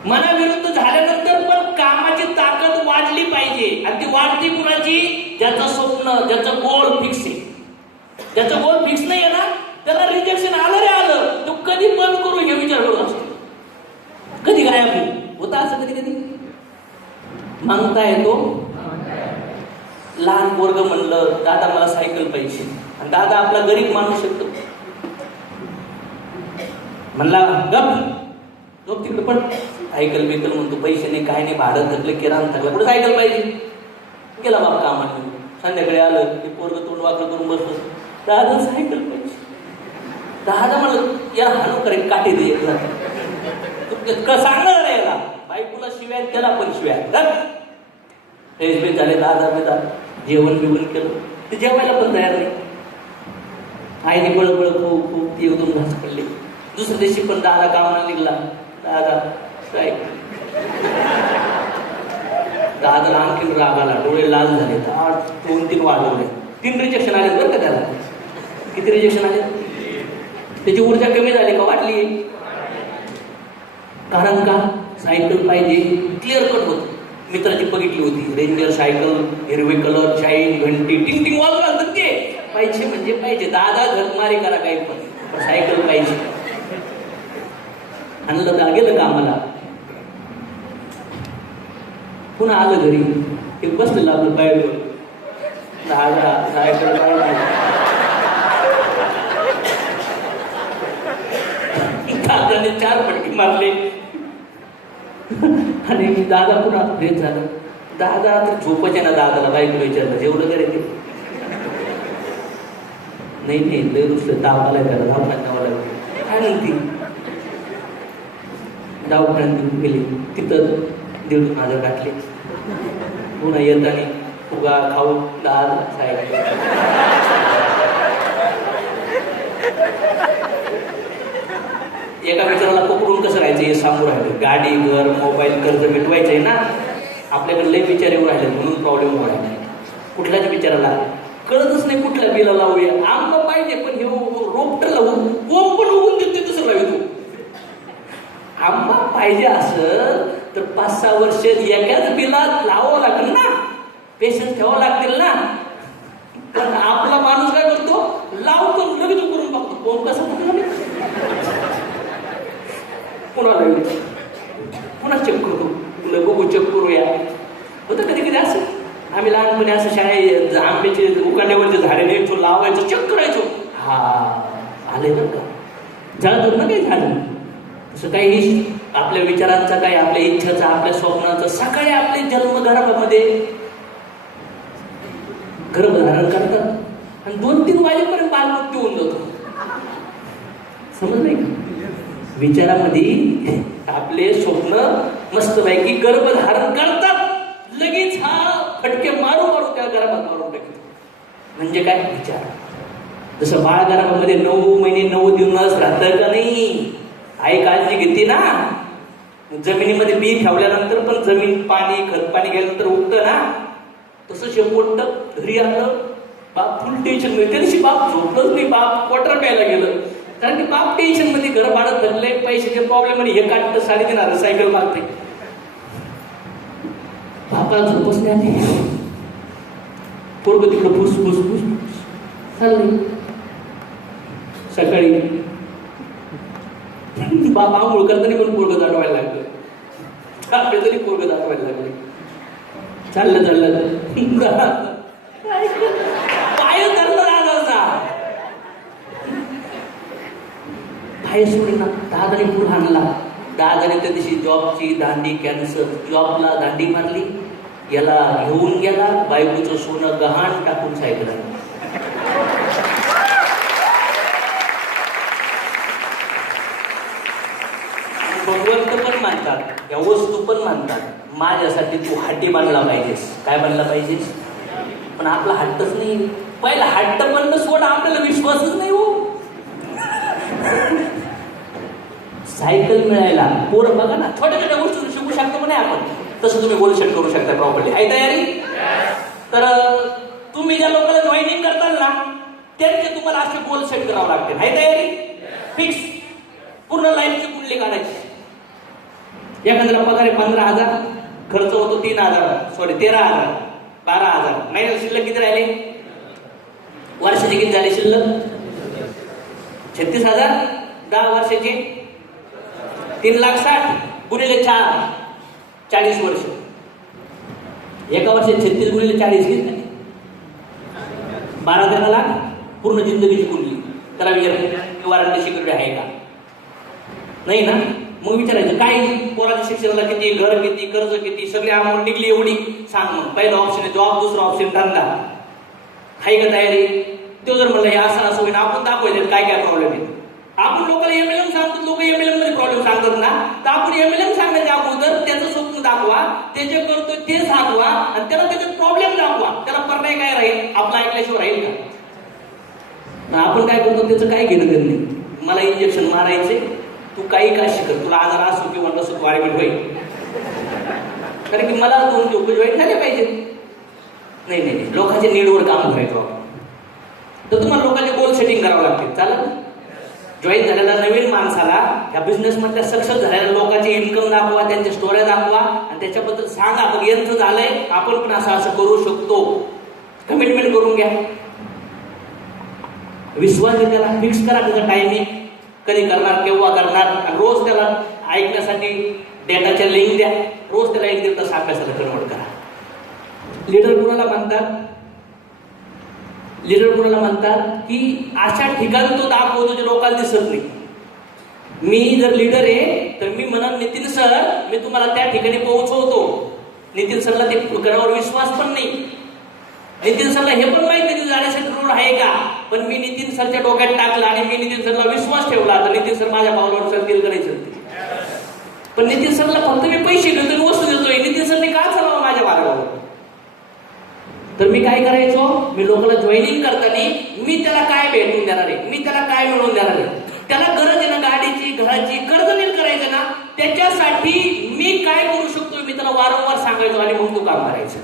मनाविरुद्ध झाल्यानंतर पण कामाची ताकद वाढली पाहिजे. आणि ती वाढती कुणाची? ज्याचं स्वप्न, ज्याचं गोल फिक्स आहे. ज्याचं गोल फिक्स नाही आहे ना, त्याला रिजेक्शन आलं रे आलं, तो कधी बंद करू हे विचार करत असतो. कधी गायब होता असं कधी कधी मागता येतो. लहान पोरग म्हणलं दादा मला सायकल पाहिजे, आणि दादा आपला गरीब माणूस शकतो म्हणला गप गप तिकडे पण सायकल बिकल म्हणतो, पैसे नाही काय नाही, भाडं थकलं, किराणा थकला, कुठे सायकल पाहिजे. गेला बाप कामाने, संध्याकाळी आलं की पोरग तोंड वाकड करून बसलो, दादा सायकल पाहिजे. दादा म्हणलं या हाणू करे काठी दे सांगणार नाही याला, बायकोला शिव्या, त्याला पण शिव्या. फ्रेश झाले, दादा बिदा जेवण बिवण केलं, ते जेवायला पण तयार नाही. आईने बळबळ खूप खूप एकदम घास पडले. दुसऱ्या दिवशी पण दादा कामाला निघला, दादा काय, दादाला आणखीन राग आला, डोळे लाल झाले, 2-3 वाढवले, 3 रिजेक्शन आले बरं का त्याला. किती रिजेक्शन आले? त्याची ऊर्जा कमी झाली का वाढली? कारण का? सायकल पाहिजे, क्लिअर कट होत. मित्राची बघितली होती, रेंजर सायकल, हिरवे कलर, शाईन, घंटी, टिंग टिंग वाजवला, तर ते पाहिजे म्हणजे पाहिजे. दादा घरमारी करा काही पण सायकल पाहिजे. आणलं तर गेलं कामाला, पुन्हा आलं घरी, एक बसलेलं आपलं बाहेर, दादा सायकल पाहिजे. दादाने 4 फटके मारले आणि दादा पुन्हा फ्रेश झालं. दादा तर झोपायचे ना, दादाला बायको विचारलं जेवढं करे ते नाही लय दुसरं तापाला त्याला दवाखान्यात न्यावं लागलं. काय म्हणती? दवाखान्यात घेऊन गेली, तिथं 1,500 टाकले. पुन्हा येताना फुगा खाऊ दादा सायकल. एका मित्राला पकडून कसं राहायचं हे सांगू राहिलं. गाडी, घर, मोबाईल, कर्ज मिटवायचंय ना, आपल्याकडे लय विचार येऊ राहिले म्हणून प्रॉब्लेम होऊ राहिला. कुठल्याच विचाराला कळतच नाही, कुठल्या बिला लावूया, आमला पाहिजे पण हे रोपट लावून कोण पण उगून देते तसं लावतो. आंबा पाहिजे असं तर 5-6 वर्ष एकाच बिला लावावं लागेल ना, पेशन्स ठेवावं लागतील ना. पण आपला माणूस काय करतो, लावतो लगेच करून बघतो, कोण कसं पुन्हा चेक करतो, बघू चेक करूया. होतं कधी कधी असं. आम्ही लहानपणी असं शाळेत आंब्याचे उकाड्यावरचे झाडे न्यायचो, लावायचो, चेक करायचो. हा आले बरं का, झालं ना काही झालं. तसं काही आपल्या विचारांचा, काही आपल्या इच्छाचा, आपल्या स्वप्नाचा, सकाळी आपले जन्मगर्भामध्ये गर्भधारण करतात. आणि 2-3 वाजेपर्यंत बालमुक्ती होऊन जातो. समजलंय का? विचारामध्ये आपले स्वप्न मस्तपैकी गर्भधारण करतात, लगेच हा फटके मारू मारू त्या गर्भात मारून टाकतो. म्हणजे काय विचार. जसं बाळ गर्भामध्ये 9 महिने 9 दिवस राहतं का नाही, आई काळजी घेते ना. जमिनीमध्ये बी ठेवल्यानंतर पण जमीन पाणी खत पाणी गेल्यानंतर उगतं ना, तसं शेपूट घरी आलं, बाप फुल टेन्शन मध्ये. त्या दिवशी बाप झोपलंच नाही, बाप क्वार्टर प्यायला गेलं. कारण की बाप टेन्शन मध्ये, घर भाडं धरले, पैशाचे प्रॉब्लेम आणि हे काढतं 3.5 सायकल मागते. बापाला झोपच नाही आली, पोरगं तिकडं फुस फुस फुस चाललंय. सकाळी बाप आंघोळ करताना पण पोरगं दाटवायला लागलं, आपल्या तरी पोरगं दाटवायला लागले. चाललं पाय धरलं दादाचा, पाय सोडला. दादाने पूर आणला. दादाने त्या दिवशी जॉबची दांडी कॅन्सर, जॉबला दांडी मारली, याला घेऊन गेला, बायकोचं सोनं गहाण टाकून सायकल. भगवंत पण मानतात, या वस्तू पण मानतात. माझ्यासाठी तू हट्टी बांधला पाहिजेस. काय बांधला पाहिजेस? पण आपला हट्टच नाही. पहिला हट्ट पण सोड, आपल्याला विश्वासच नाही हो. सायकल मिळायला पोरं बघा ना, छोट्या छोट्या गोष्टी शिकू शकतो म्हणे आपण. तसं तुम्ही गोल सेट करू शकता प्रॉपर्ली. आहे तयारी? तर तुम्ही ज्या लोकांना जॉईनिंग करताल ना, त्यांचे तुम्हाला असे गोल सेट करावं लागते. आहे तयारी? फिक्स पूर्ण लाईफची कुंडली काढायची. एखाद्याला पगार आहे 15,000, खर्च होतो 3,000, सॉरी 13,000, 12,000. नाही शिल्लक किती राहिले? वर्षाचे किती झाले शिल्लक? 36,000. 10 वर्षाचे 3,60,000 गुणिले 4, 40 वर्ष. एका वर्षात 36 गुणिले 40 किती? 12-13 लाख पूर्ण जिंदगीची कुंडली. त्याला वॉरंटी सिक्युरिटी आहे का? नाही ना. मग विचारायचं काय पोराच्या शिक्षणाला किती, घर किती, कर्ज किती, सगळी अमाऊंट निघली एवढी सांग. मग पहिला ऑप्शन आहे जॉब, दुसरा ऑप्शन धंदा. आहे का तयारी? तो जर म्हणलं हे असं असं होईल, आपण दाखवायचं काय काय प्रॉब्लेम आहे. आपण लोकांना एमएलएम सांगतो, लोक एमएलएम मध्ये प्रॉब्लेम सांगतात ना, तर आपण एमएलएम सांगण्याच्या अगोदर त्याचं स्वप्न दाखवा, ते जे करतोय ते दाखवा आणि त्याला त्याचे प्रॉब्लेम दाखवा. त्याला पर्याय काय राहील? आपला ऐकल्याशिवाय राहील का? आपण काय करतो त्याचं काय घेणं देणं नाही. मला इंजेक्शन मारायचे, तू काही का शिकत, तुला आजार असो किंवा नसो तू वाढवेल होईल, कारण की मला 2 दिवस जॉईन झाले पाहिजे. नाही नाही नाही, लोकांच्या नीडवर काम करायचं आपण. तर तुम्हाला लोकांचे गोल सेटिंग करावं लागते. चालेल? जॉईन झालेल्या नवीन माणसाला या बिझनेस मधल्या सक्सेस झालेल्या लोकांचे इन्कम दाखवा, त्यांच्या स्टोऱ्या दाखवा आणि त्याच्याबद्दल सांगा, बघ यांचं झालंय, आपण पण असं असं करू शकतो. कमिटमेंट करून घ्या. विश्वास त्याला फिक्स करा, त्याचा टायमिंग कधी करणार, केव्हा करणार, आणि रोज त्याला ऐकण्यासाठी डेटाच्या लिंक द्या. रोज त्याला 1-1.5 तास अभ्यासाला कन्वर्ट करा. लीडर कुणाला म्हणतात? लीडर कुणाला म्हणतात की अशा ठिकाणी तो दाखवतो जे लोकांना दिसत नाही. मी जर लीडर आहे तर मी म्हणून नितीन सर मी तुम्हाला त्या ठिकाणी पोहोचवतो. नितीन सरला ते करावर विश्वास पण नाही. नितीन सरला हे पण माहिती नाही जाण्यासाठी रोड आहे का, पण मी नितीन सरच्या डोक्यात टाकला आणि मी नितीन सरला विश्वास ठेवला, तर नितीन सर माझ्या पावलावर सरतील करायचं. पण नितीन सरला फक्त मी पैसे घेतो, वस्तू देतोय, नितीन सरने का चालवा माझ्या मार्गावर. तर मी काय करायचो, मी लोकांना जॉईनिंग करताना मी त्याला काय भेटून देणार आहे, मी त्याला काय मिळवून देणार आहे, त्याला गरज आहे ना गाडीची, घराची, कर्ज नील करायचं ना, त्याच्यासाठी मी काय करू शकतो मी त्याला वारंवार सांगायचो आणि मग तू काम करायचं.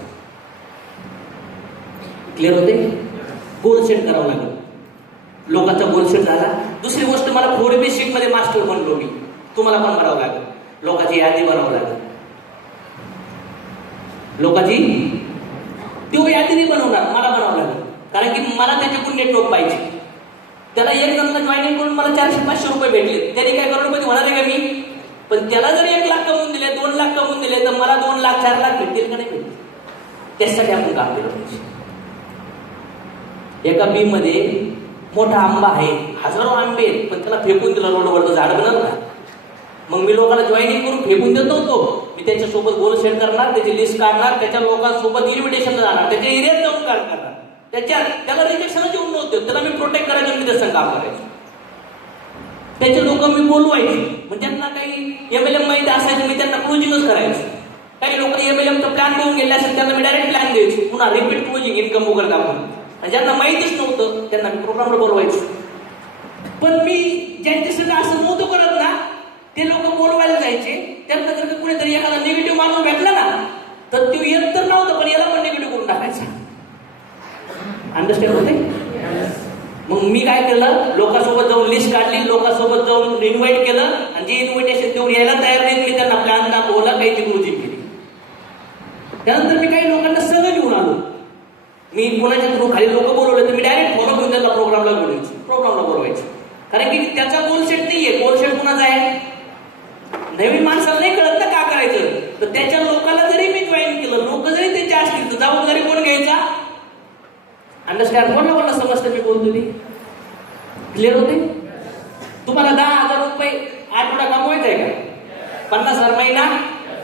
क्लिअर होते? गोल सेट करावं लागेल. लोकांचा गोल सेट झाला. दुसरी गोष्ट, मला 4B शीट मध्ये मास्टर बनलो मी. तुम्हाला पण बनावं लागेल. लोकांची यादी बनावं लागेल. लोकांची तो यादी नाही बनवणार, मला बनावं लागेल. कारण की मला त्याच्याकडून नेटवर्क पाहिजे. त्याला एक जणांना जॉईनिंग करून मला 400-500 रुपये भेटले, त्याने काय करोडपती होणार आहे का मी? पण त्याला जर 1 लाख कमवून दिले, 2 लाख कमवून दिले, तर मला 2 लाख 4 लाख भेटतील का नाही भेटतील? त्यासाठी आपण काम केलं पाहिजे. एका बी मध्ये मोठा आंबा आहे, हजारो आंबे आहेत, पण त्याला फेकून दिलं रोडवर, तर झाड बनल ना. मग मी लोकांना जॉईनिंग करून फेकून देत नव्हतो. मी त्याच्यासोबत गोल सेट करणार, त्याची लिस्ट काढणार, त्याच्या लोकांसोबत इन्व्हिटेशन जाणार, त्याच्या एरियात जाऊन काम करणार. त्याला रिजेक्शनच येऊन नव्हतं, त्याला मी प्रोटेक्ट करायचं, मी त्याचं काम करायचं. त्याचे लोक मी बोलवायचे, मग त्यांना काही MLM माहिती असायचं, मी त्यांना क्लोजिंगच करायचं. काही लोक MLMचा प्लॅन घेऊन गेले असेल, त्यांना मी डायरेक्ट प्लॅन द्यायचो, पुन्हा रिपीट क्लोजिंग इन्कम वगैरे दाखवून. आणि ज्यांना माहितीच नव्हतं त्यांना मी प्रोग्रामला बोलवायचो. पण मी ज्यांच्यासाठी असं नव्हतं करत ना, ते लोक बोलवायला जायचे. त्यांना जर कुणीतरी एखादा निगेटिव्ह माणूस भेटला ना, तर ते येत तर नव्हतं, पण याला पण निगेटिव्ह करून टाकायचा. अंडरस्टँड होते? मग मी काय केलं, लोकांसोबत जाऊन लिस्ट काढली, लोकांसोबत जाऊन इन्व्हाइट केलं, आणि जे इन्व्हिटेशन देऊन यायला तयार नाही मी त्यांना प्लॅन दाखवला, काही क्लोजिंग केली. त्यानंतर मी काही लोकांना सगळं घेऊन आलो. मी कोणाच्या थ्रू खाली लोक बोलवले तर मी डायरेक्ट फॉलो घेऊन त्यांना प्रोग्रामला बोलवायचे. कारण की त्याचा गोल सेट नाहीये, गोल सेट कुणाचा आहे? नवीन माणसाला नाही कळत ना का करायचं, तर त्याच्या लोकांना जरी मी जॉईन केलं, लोक जरी त्यांच्या असतील, तर जबाबदारी कोण घ्यायचा? अंडरस्टँड? कोणाला समजतं मी बोलतो ते? क्लिअर होते? तुम्हाला 10,000 रुपये आठवडा कमवायचा आहे का? 50,000 महिना,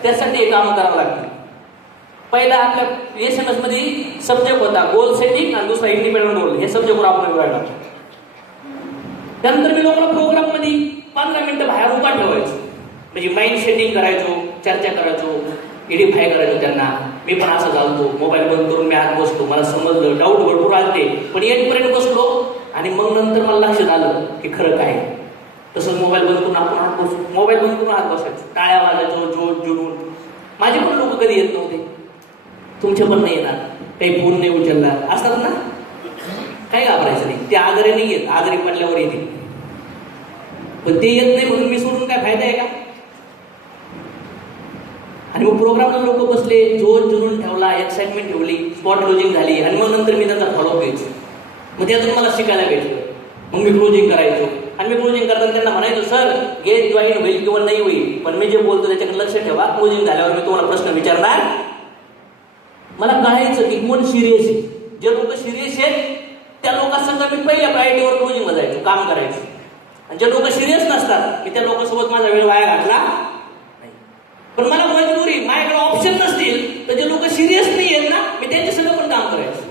त्यासाठी हे काम करावं लागतं. पहिला आपल्या SMS मध्ये सब्जेक्ट होता गोल सेटिंग, आणि दुसरा इंडिपेंडंट गोल. हे सब्जेक्टवर आपण वेळ. त्यानंतर मी लोकांना प्रोग्राम मध्ये 15 मिनिटं बाहेर उभा ठेवायचो, म्हणजे माइंड सेटिंग करायचो, चर्चा करायचो, एडिफाय करायचो त्यांना. मी पण असं चालतो, मोबाईल बंद करून मी आत बसतो, मला समजलं, डाऊट भरपूर आलते, पण येतपर्यंत बसलो. आणि मग नंतर मला लक्षात आलं की खरं काय. तसंच मोबाईल बंद करून आपण आत बसतो, मोबाईल बंद करून आत बसायचो, टाळ्या वाजायचो, जोर जुनून. माझे पण लोक कधी येत नव्हते, तुमचे पण नाही येणार, काही फोन नाही उचलणार असतात ना, काही घाबरायचं नाही. ते आजारी नाही येत, आजारी पडल्यावर येते. पण ते येत नाही म्हणून मी सोडून काय फायदा आहे का? आणि मग प्रोग्रामला लोक बसले, जोर जुनून ठेवला, एक्साइटमेंट ठेवली, स्पॉट क्लोजिंग झाली, आणि मग नंतर मी त्यांचा फॉलोअप घ्यायचो. मग त्यातून मला शिकायला भेटलं. मग मी क्लोजिंग करायचो, आणि मी क्लोजिंग करताना त्यांना म्हणायचो, सर गेट जॉईन होईल किंवा नाही होईल, पण मी जे बोलतो त्याच्याकडे लक्ष ठेवा. क्लोजिंग झाल्यावर मी तुम्हाला प्रश्न विचारणार. मला कळायचं की कोण सिरियस आहे. जे लोक सिरियस आहेत त्या लोकांसंग मी पहिल्या प्रायोरिटीवर क्लोजिंगला जायचो, काम करायचो. आणि जे लोक सिरियस नसतात मी त्या लोकांसोबत माझा वेळ वाया घातला नाही. पण मला मजबुरी, माझ्याकडे ऑप्शन नसतील तर जे लोक सिरियस नाही आहेत ना, मी त्यांच्यासंग पण काम करायचं.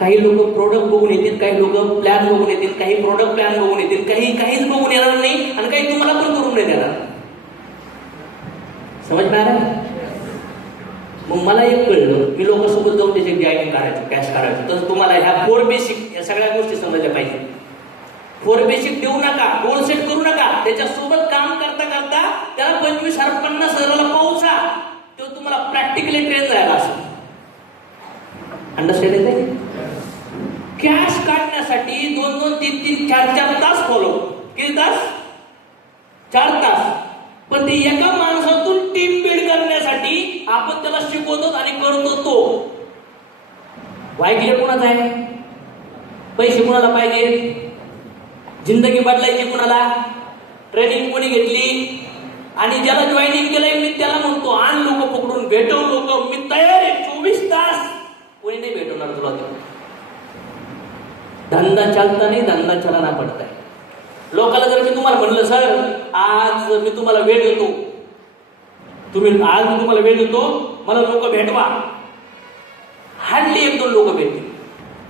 काही लोक प्रोडक्ट बघून येतील, काही लोक प्लॅन बघून येतील, काही प्रोडक्ट प्लॅन बघून येतील, काहीच बघून येणार नाही, आणि काही तुम्हाला पण करून नाही देणार. समजणार आहे? मग मला एक कळलं, मी लोकांसोबत जाऊन त्याचे जॉईनिंग करायचं, कॅश करायचं. तर तुम्हाला ह्या 4 बेसिक या सगळ्या गोष्टी समजल्या पाहिजे. 4 बेसिक देऊ नका, गोल सेट करू नका, त्याच्यासोबत काम करता करता त्याला 25,000 50,000 पावसा, तो तुम्हाला प्रॅक्टिकली ट्रेन जायला असं. अंडरस्टँड येते? कॅश काढण्यासाठी 2-2, 3-3, 4-4 तास फॉलो. किती तास? 4 तास. पण ते एका माणसातून टीम बिल्ड करण्यासाठी आपण त्याला शिकवतो आणि करतो तो. वाय कोणाचा आहे? पैसे कोणाला पाहिजे? जिंदगी बदलायची कोणाला? ट्रेनिंग कोणी घेतली? आणि ज्याला जॉईनिंग केलंय मी त्याला म्हणतो, आण लोक पकडून, भेटव लोक, मी तयार आहे 24 तास. कोणी नाही भेटवणार तुला. धंदा चालता नाही, धंदा चलाना पडताय. लोकांना जर मी तुम्हाला म्हणलं, सर आज मी तुम्हाला वेळ देतो, आज मी तुम्हाला वेळ देतो, मला लोक भेटवा, हार्डली 1-2 लोक भेटतील.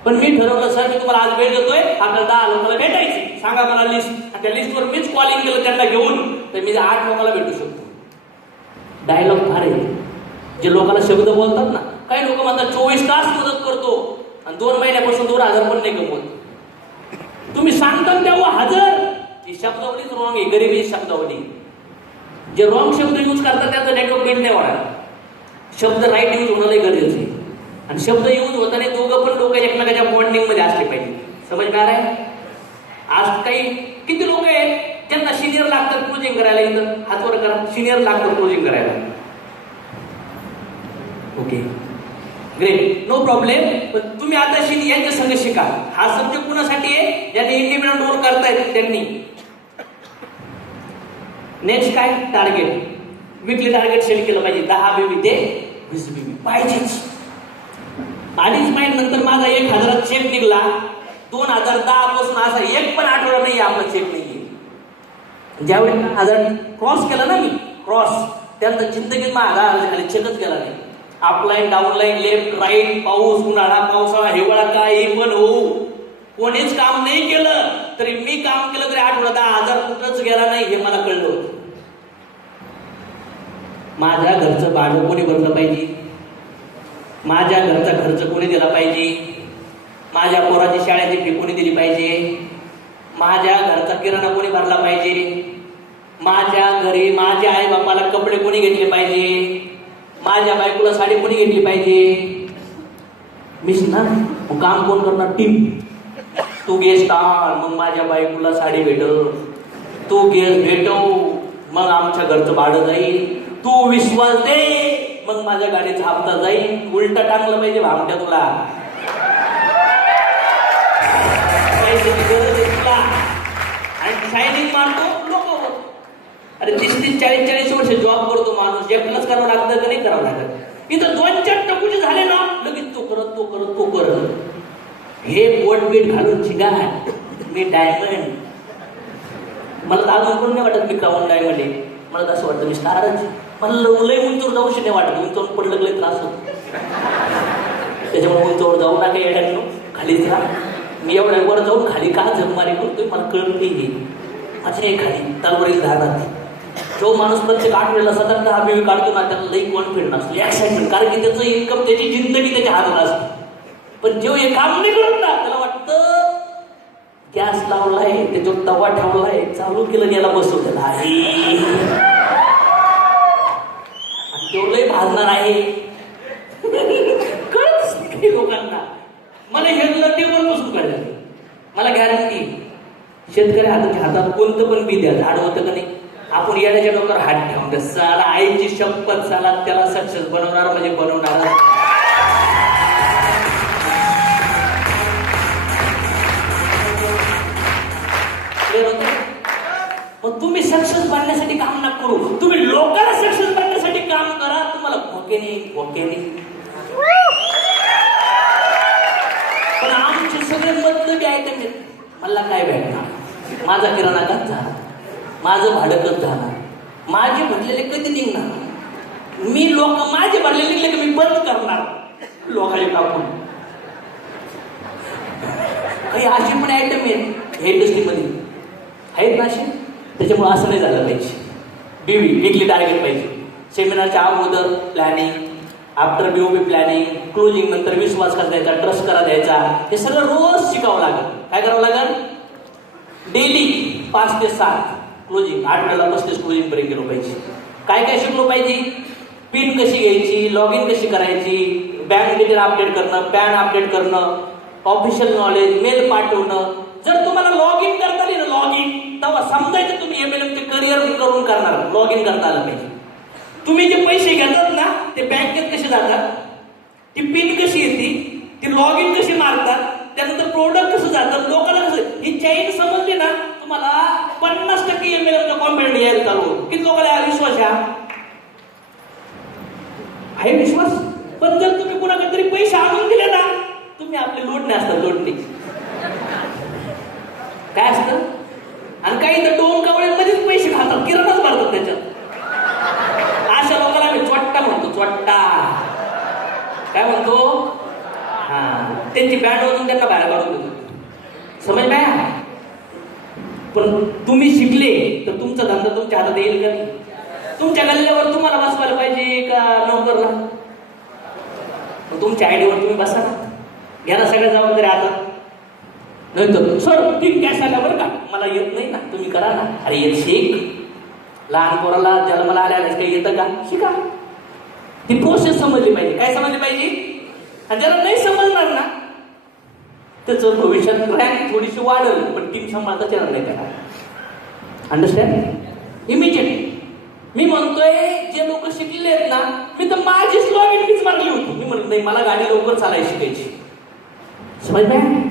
पण मी ठरवलं, सर मी तुम्हाला आज वेळ देतोय, आपल्याला 10 लोकांना भेटायचे, सांगा मला लिस्ट. त्या लिस्टवर मीच कॉलिंग केलं त्यांना घेऊन, तर मी 8 लोकांना भेटू शकतो. डायलॉग फार आहे. जे लोकांना शब्द बोलतात ना, काही लोक म्हणतात 24 तास मदत करतो, आणि 2 महिन्यापासून 2,000 पण नाही कमवत. तुम्ही सांगता तेव्हा हजर. ही शब्दावलीच रॉंग आहे, गरीबी शब्दावली. जे रॉंग शब्द यूज करतात त्याचं नेटवर्क बिल नाही वाढत. शब्द राईट यूज होणं गरजेचं आहे. आणि शब्द यूज होताना दोघं पण लोक एकमेकाच्या बॉन्डिंग मध्ये असले पाहिजे. समजणार आहे? आज किती लोक आहेत ज्यांना सिनियर लागतात क्लोजिंग करायला? इथं हातवर करा, सिनियर लागतात क्लोजिंग करायला. Okay, great, no problem. पण तुम्ही आता यांच्या संग शिका. हा सब्जेक्ट कुणासाठी आहे? ज्यांनी इंडिपेंडंट रोल करतायत त्यांनी. नेक्स्ट काय? टार्गेट. वीकली टार्गेट सेट केलं पाहिजे. 10 बीबी ते 20 बीबी पाहिजेच. 2.5 महिन्यानंतर माझा 1,000 चेक निघला. 2010 पासून असा एक पण आठवडा नाही आपला चेक नाहीये. ज्यावेळी 1000 क्रॉस केला ना मी, क्रॉस, त्यानंतर जिंदगीत माझा 1000 चेकच केला नाही. अपलाईन डाऊनलाईन लेफ्ट राईट पाऊस उन्हाळा पावसाळा हिवाळा काही पण होऊ कोणीच काम नाही केलं तरी मी काम केलं तरी आठवडा 10,000 कुठंच गेला नाही हे मला कळलं होतं. माझ्या घरचं भाडं कोणी भरलं पाहिजे, माझ्या घरचा खर्च कोणी दिला पाहिजे, माझ्या पोराची शाळेची फी कोणी दिली पाहिजे, माझ्या घरचा किराणा कोणी भरला पाहिजे, माझ्या घरी माझ्या आई बापाला कपडे कोणी घेतले पाहिजे, माझ्या बायकोला साडी कोणी घेतली पाहिजे. मीच ना मग काम कोण करणार? टीम. तू गेस्ट आण मग माझ्या बायकोला साडी भेटल, तू गेस्ट भेटव मग आमच्या घरचं भाडं जाईल, तू विश्वास दे मग माझ्या गाडीचा हप्ता जाईल. उलट टाकलं पाहिजे भामट्या तुला. आणि शायनिंग मारतो लोक. अरे 30-40 वर्ष जॉब करतो माणूस, एकलाच करावं लागतं का नाही करावं लागत? इथं 2-4 टकुचे झाले ना लगेच तो करत. हे बोटबीट घालून शिका मी डायमंड. मला तर अजून कोण नाही वाटत मी क्राऊन डायमंड आहे. मला असं वाटतं मी स्टारच. मला लय उंचवर जाऊशी नाही वाटत. उंचवर पडलं लय त्रास होतो. त्याच्यामुळे उंचवर जाऊ नका येड्यानो, खालीच राहा. मी एवढ्या वर जाऊन खाली का जगमारी करतोय मला कळत नाही. माझ्या खाली तलवारीत राहणार. जो माणूस प्रत्येक आठवड्याला 7-8 काढतो ना त्याला लई कॉन्फिडन्स असतो, एक्साइटमेंट. कारण की त्याचं इन्कम त्याची जिंदगी त्याच्या हातात असते. पण जेव्हा हे काम नाही करत ना त्याला वाटतं गॅस लावलाय त्याच्यावर तवा ठेवलाय चालू केलं याला बसवलेला आहे तेवढंही भाजणार आहे. कळच काही लोकांना. मला हे टेबल बसून कळलं. मला गॅरंटी शेतकरी हातात कोणतं पण बी द्या झाड होतं का नाही. आपण येण्याच्या डोक्यावर हात ठेवून द्या. साला आईची शपथ साला त्याला सक्सेस बनवणार म्हणजे बनवणार. मग तुम्ही सक्सेस बनण्यासाठी काम नका करू, तुम्ही लोकांना सक्सेस बनण्यासाठी काम करा. तुम्हाला भोके नाही. पण आमचे सगळे मतलबी आहेत. मला काय भेटणार? माझा किराणा कच झाला, माझं भाडं कच झालं, माझे भरलेले कधी निघणार? मी लोक माझे भरलेले निघले की मी बंद करणार लोकांनी टाकून. काही अशी पण आयटम आहेत हे इंडस्ट्रीमध्ये आहेत ना असे. त्याच्यामुळे असं नाही झालं पाहिजे. बीवी वीकली टार्गेट पाहिजे. सेमिनारच्या अगोदर planning, after BOB planning, closing नंतर विश्वास कसा द्यायचा, ट्रस्ट करा द्यायचा. हे सगळं रोज शिकावं लागेल. काय करावं लागेल? डेली 5 ते 7 क्लोजिंग, आठवड्याला 35 क्लोजिंग पर्यंत गेलो पाहिजे. काय काय शिकलो पाहिजे? पिन कशी घ्यायची, लॉग इन कशी करायची, बँक डिटेल अपडेट करणं, पॅन अपडेट करणं, ऑफिशियल नॉलेज, मेल पाठवणं. जर तुम्हाला लॉग इन करता आली ना लॉग इन तेव्हा समजायचं तुम्ही MLM करिअर करून करणार. लॉग इन करता आलं पाहिजे. तुम्ही जे पैसे घेतात ना ते बँकेत कसे जातात, ती पिन कशी येते, ती लॉग इन कशी मारतात, त्यानंतर प्रोडक्ट कसं जातं, लोकांना कसं, ही चैन समजली ना तुम्हाला 50% MLM कॉन्फिडंट यायला चालू. किती लोकांना विश्वास आहे विश्वास. पण जर तुम्ही कुणाकडे तरी पैसे आणून दिले ना तुम्ही आपले लोटणे असतात. लोटणे काय असतं? आणि काही तर डोंकावळीमध्येच पैसे खातात, किराणाच भरतात त्याच्यात. अशा लोकांना आम्ही चोट्टा म्हणतो. चोट्टा काय म्हणतो? हा, त्यांची बँड वाजून त्यांना बाहेर काढून देतो. समज काय? पण तुम्ही शिकले तर तुमचा धंदा तुमच्या हातात येईल का नाही? तुमच्या गल्ल्यावर तुम्हाला बसवायला पाहिजे का नोकरला? तुमच्या आयडीवर तुम्ही बसा ना. घ्या ना सगळ्या जबाबदारी आता. नाही तर सर 3 कॅश आल्या बरं का, मला येत नाही ना, तुम्ही करा ना. अरे येत शिक. लहान पोराला जन्माला आल्यास काही येतं का? शिका. ती प्रोसेस समजली पाहिजे. काय समजली पाहिजे? आणि ज्याला नाही समजणार ना त्याचं भविष्यात रँक थोडीशी वाढेल पण टीम सांभाळताच येणार नाही त्याला. अंडरस्टँड? इमिजिएट. मी म्हणतोय जे लोक शिकलेले आहेत ना, मी तर माझीच लॉग इन फीच मारली होती. मी म्हणत नाही मला गाडी लवकर चालायला शिकायची. समज नाही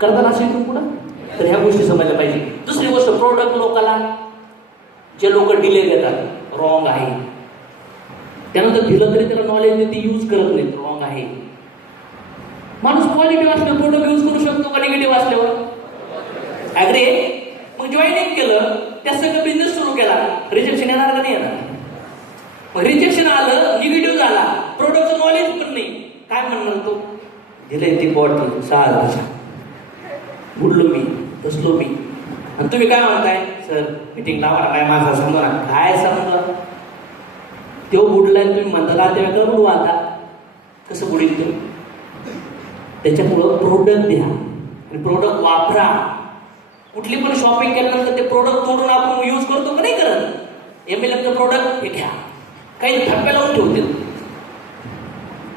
करताना असेल तुम्ही पुढं तर ह्या गोष्टी समजल्या पाहिजे. दुसरी गोष्ट, प्रोडक्ट लोकांना जे लोक डिले देतात रॉंग आहे. त्यानंतर दिलं तरी त्याला नॉलेज देते, यूज करत नाही, रॉंग आहे. माणूस पॉझिटिव्ह असल्यावर प्रोडक्ट यूज करू शकतो का निगेटिव्ह असल्यावर? ऍग्री? मग जॉईनिंग केलं, त्या सगळं बिझनेस सुरू केला, रिजेक्शन येणार का नाही येणार? मग रिजेक्शन आलं, निगेटिव्ह झाला, प्रोडक्टचं नॉलेज पण नाही. काय म्हणणार तो? दिलंय ती बॉटल 6,000. बुडलो मी, बसलो मी. आणि तुम्ही काय म्हणताय? सर मीटिंग लावा, काय माझा समजा ना. काय समजा? तो बुडलाय, तुम्ही म्हणता त्या वेळेला बुडवा. आता कसं बुडेल तो? त्याच्यामुळं प्रोडक्ट द्या आणि प्रोडक्ट वापरा. कुठली पण शॉपिंग केल्यानंतर ते प्रोडक्ट तोडून आपण यूज करतो का नाही करत? MLMचं प्रोडक्ट हे घ्या, काही धप्प्या लावून ठेवतील.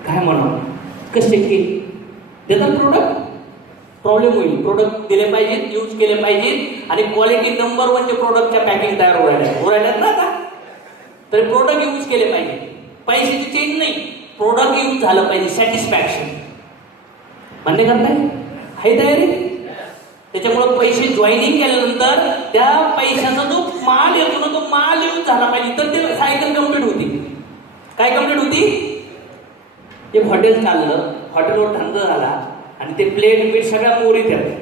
काय म्हणा कसे की देतात प्रोडक्ट? प्रॉब्लेम होईल. प्रोडक्ट दिले पाहिजेत, यूज केले पाहिजेत आणि क्वालिटी नंबर 1चे प्रोडक्टच्या पॅकिंग तयार होरायल्यात ना आता. तर प्रोडक्ट यूज केले पाहिजे. पैशाची चेंज नाही, प्रोडक्ट यूज झालं पाहिजे. सॅटिस्फॅक्शन मान्य करताय? आहे तयारी? त्याच्यामुळे पैसे जॉईनिंग केल्यानंतर त्या पैशाचा जो माल येतो ना, तो माल यूज झाला पाहिजे. तर ते सायकल कम्प्लीट होती. काय कम्प्लीट होती? एक हॉटेल चाललं, हॉटेलवर धंदा झाला आणि ते प्लेट बीट सगळ्या मोरीत येतात.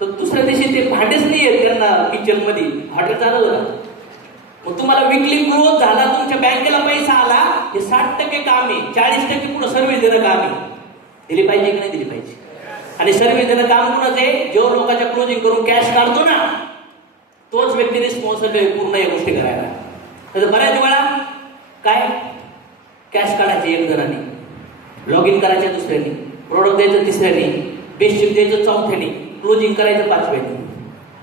तर दुसऱ्या दिवशी ते भांडेच नाही येत त्यांना किचनमध्ये. हॉटेल चालवलं ना, मग तुम्हाला विकली ग्रोथ झाला, तुमच्या बँकेला पैसा आला. हे 60% काम आहे, 40% पुढे सर्व्हिस देणं काम आहे. दिली पाहिजे की नाही दिली पाहिजे? आणि सर्व्हिस देणं काम कोणाचं आहे? जो लोकांच्या क्लोजिंग करून कॅश काढतो ना, तोच व्यक्ती रिस्पॉन्सिबल आहे पूर्ण या गोष्टी करायला. तर बऱ्याच वेळा काय कॅश काढायचे एक जणांनी, लॉग इन करायचं दुसऱ्यानी, प्रोडक्ट द्यायचं तिसऱ्यानी, बेस्ट द्यायचं चौथ्यानी, क्लोजिंग करायचं 5व्यानी,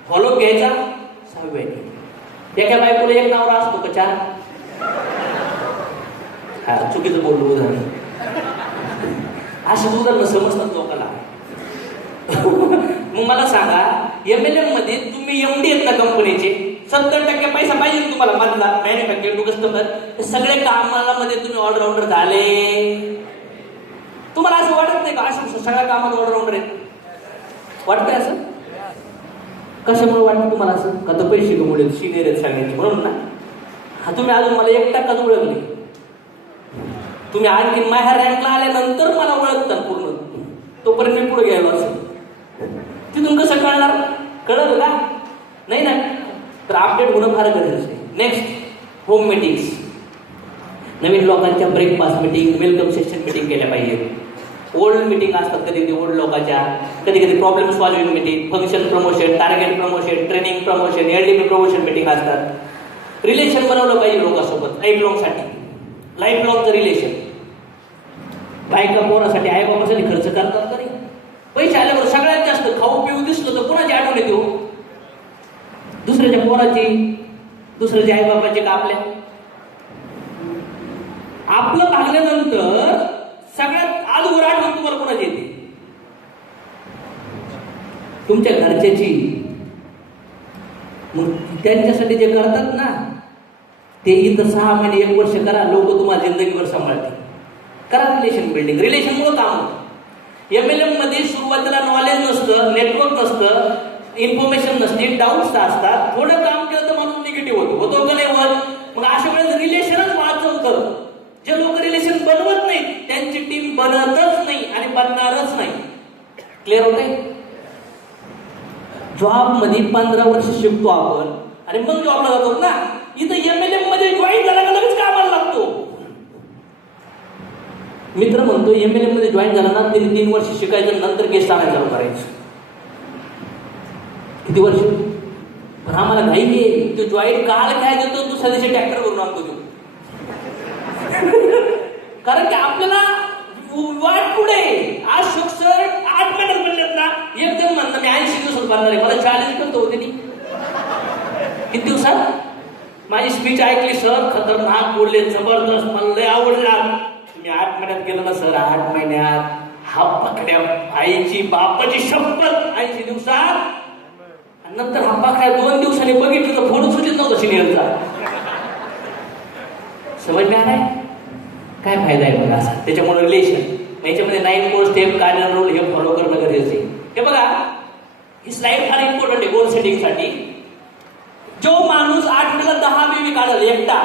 फॉलोअप घ्यायचा 6व्यानी. एका बायकोला एक नवरा असतो का 4? हा चुकीचं बोललो उदाहरण. अशी उदाहरणं समजतात लोकांना. मग मला सांगा, MLM मध्ये तुम्ही MD आहेत ना कंपनीचे, 70% पैसा पाहिजे तुम्हाला मधला मॅन्युफॅक्चर टू कस्टमर. सगळे कामामध्ये तुम्ही ऑलराऊंडर झाले. तुम्हाला असं वाटत नाही का असं सगळ्या कामात ऑलराऊंडर आहेत? वाटतंय असं? कशामुळे वाटतं तुम्हाला असं? का तर पैसे कमवले, सिनियर आहेत सगळ्यांचे म्हणून ना? हा तुम्ही अजून मला 1% ओळखले. तुम्ही आणखी माझ्या रँकला आल्यानंतर मला ओळखतात पूर्ण. तोपर्यंत मी पुढे गेलो असं. तिथून कसं कळणार? कळलं का? नाही ना? तर अपडेट होणं फार गरजेचं आहे. Next, home meetings. नवीन लोकांच्या breakfast meeting, welcome session meeting केल्या पाहिजे. ओल्ड मीटिंग असतात कधी कधी ओल्ड लोकांच्या, कधी कधी problem solving meeting, function promotion, target promotion, training promotion, LDP promotion meeting असतात. रिलेशन बनवलं पाहिजे लोकांसोबत लाईफ लॉंगसाठी. लाईफ लॉंगचं रिलेशन. बायका पोरासाठी आई बाबासाठी खर्च करतात का नाही? पैसे आल्यावर सगळ्यात जास्त खाऊ पिऊ दिसलं तर कोणाची आठवण येते? दुसऱ्याच्या पोराची, दुसऱ्याच्या आई बाबाची का आपल्या? आपलं भागल्यानंतर सगळ्यात आजवर आठवण तुम्हाला कोणाची येते? तुमच्या घरच्याची. मग त्यांच्यासाठी जे करतात ना, ते इथं 6 महिने 1 वर्ष करा, लोक तुम्हाला जिंदगीभर सांभाळतील. करा रिलेशन बिल्डिंग. रिलेशनमुळे काम होतं. MLM मध्ये सुरुवातीला नॉलेज नसतं, नेटवर्क नसतं, इन्फॉर्मेशन नसते, डाऊट्स असतात. थोडं काम केलं तर माणूस निगेटिव्ह होतो का नाही होत? मग अशा वेळेस रिलेशनच वाचवतं. जे लोक रिलेशन बनवत नाही त्यांची टीम बनतच नाही आणि बनणारच नाही. क्लिअर होतंय? जॉब मध्ये 15 वर्ष शिकतो आपण आणि मग जॉबला जातो ना. इथं MLM मध्ये जॉईन झाला का लगेच कामाला लागतो. मित्र म्हणतो MLM मध्ये जॉईन झाला ना, 3 वर्ष शिकायचं, नंतर गेस्ट आणायला चालू करायचं. किती वर्ष? पण आम्हाला घाई घे. तो जॉईन काल काय देतो, दुसऱ्या दिवशी ट्रॅक्टर करून आणतो तो. कारण की आपल्याला वाट पुढे. आज शुक सर 8 महिन्यात बनलेत ना, एकदम म्हणतात मी 80 दिवसात बनणार आहे. मला 40 करतो होते ती. किती दिवसात? माझी स्पीच ऐकली सर, खतरनाक बोलले, जबरदस्त, मला लय आवडला. तुम्ही 8 महिन्यात गेलो ना सर, 8 महिन्यात हा पकड्या आईची बापाची शपथ 80 दिवसात. नंतर हा पकड्या 2 दिवसांनी बघितलं तर फोन सुचित नव्हता सिनियरचा. समज नाही आलाय? काय फायदा आहे बघा असा. त्याच्यामुळे रिलेशन याच्यामध्ये 9 कोर्स स्टेप कार्डिनल रूल हे फॉलो करणं गरजेचं आहे. हे बघा, ही स्लाइड फार इम्पॉर्टंट आहे गोल सेटिंगसाठी. जो माणूस 8 महिन्याला 10 बेबी काढल एकटा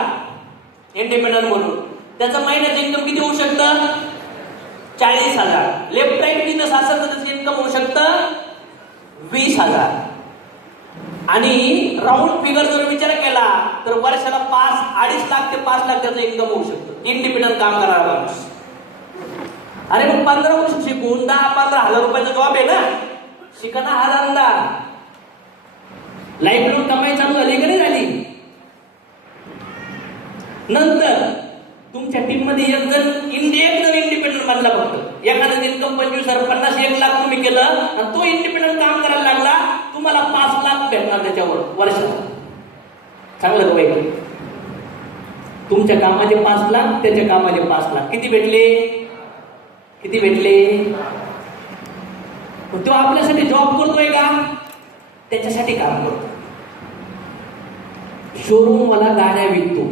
इंडिपेंडंट म्हणून, त्याचं महिन्याचं इन्कम किती होऊ शकतं? 40,000. लेफ्ट राईट बिझनेस असेल तर त्याचं इन्कम होऊ शकतं 20,000. आणि राऊंड फिगर जर विचार केला तर वर्षाला 2.5 लाख ते 5 लाख त्याचं इन्कम होऊ शकतं इंडिपेंडंट काम करणारा माणूस. अरे मग 15 वर्ष शिकून 10-15 हजार रुपयाचा जॉब आहे ना, शिका ना हा धंदा. लाईफ लोन कमाई चालू झाली की नाही झाली? नंतर तुमच्या टीम मध्ये एक जण एकदम इंडिपेंडंट बनला. फक्त एखादा इन्कम 25-50 1 लाख तुम्ही केलं आणि तो इंडिपेंडंट काम करायला लागला, तुम्हाला 5 लाख भेटणार त्याच्यावर वर्षात. चांगलं का वाईट? तुमच्या कामाचे 5 लाख, त्याच्या कामाचे 5 लाख, किती भेटले? किती भेटले? तो आपल्यासाठी जॉब करतोय का? त्याच्यासाठी काम करतो. शोरूम वाला गाड्या विकतो,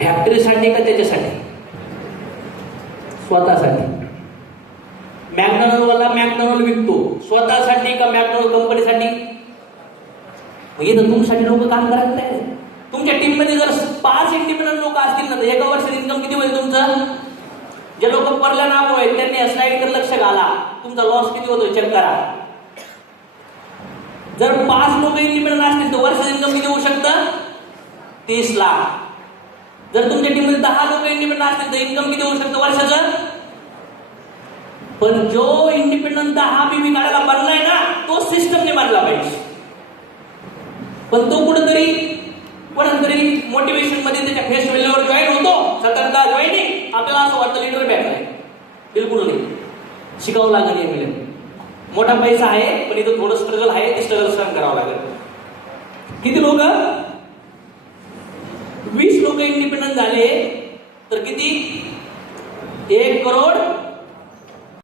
फॅक्टरीसाठी का त्याच्यासाठी? स्वतःसाठी. मॅकडॉनल्ड वाला मॅकडॉनल्ड विकतो, स्वतःसाठी का मॅकडॉनल्ड कंपनीसाठी? इथं तुमच्यासाठी लोक काम करत नाही. तुमच्या टीम मध्ये जर 5 इंडिपेंडंट लोक असतील ना, तर एका वर्षात इन्कम किती होईल तुमचं? जे लोक परल्या नाव आहेत त्यांनी स्लाइडकडे लक्ष घाला, तुमचा लॉस किती होतो चेक करा. जर 5 लोक इंडिपेंडंट असतील तर वर्षाचं इन्कम किती होऊ शकतं? 30 लाख. जर तुमच्या टीम मध्ये 10 लोक इंडिपेंडंट असतील तर इन्कम किती होऊ शकतं वर्षाचं? पण जो इंडिपेंडंट हा बीबी काढायला बनलाय ना, तो सिस्टमने बनला पाहिजे. पण तो कुठेतरी मोटिवेशन मध्ये त्याच्या फेस व्हॅल्यूवर जॉईन होतो, सतर्कता जॉईनिंग. आपल्याला असं वाटतं लीडर बॅक आहे. बिलकुल नाही. शिकावं लागेल हे मिळेल. मोठा पैसा आहे पण इथं थोडं स्ट्रगल आहे, ते स्ट्रगल सहन करावं लागेल. किती लोक? 20 लोक इंडिपेंडंट झाले तर किती? 1 करोड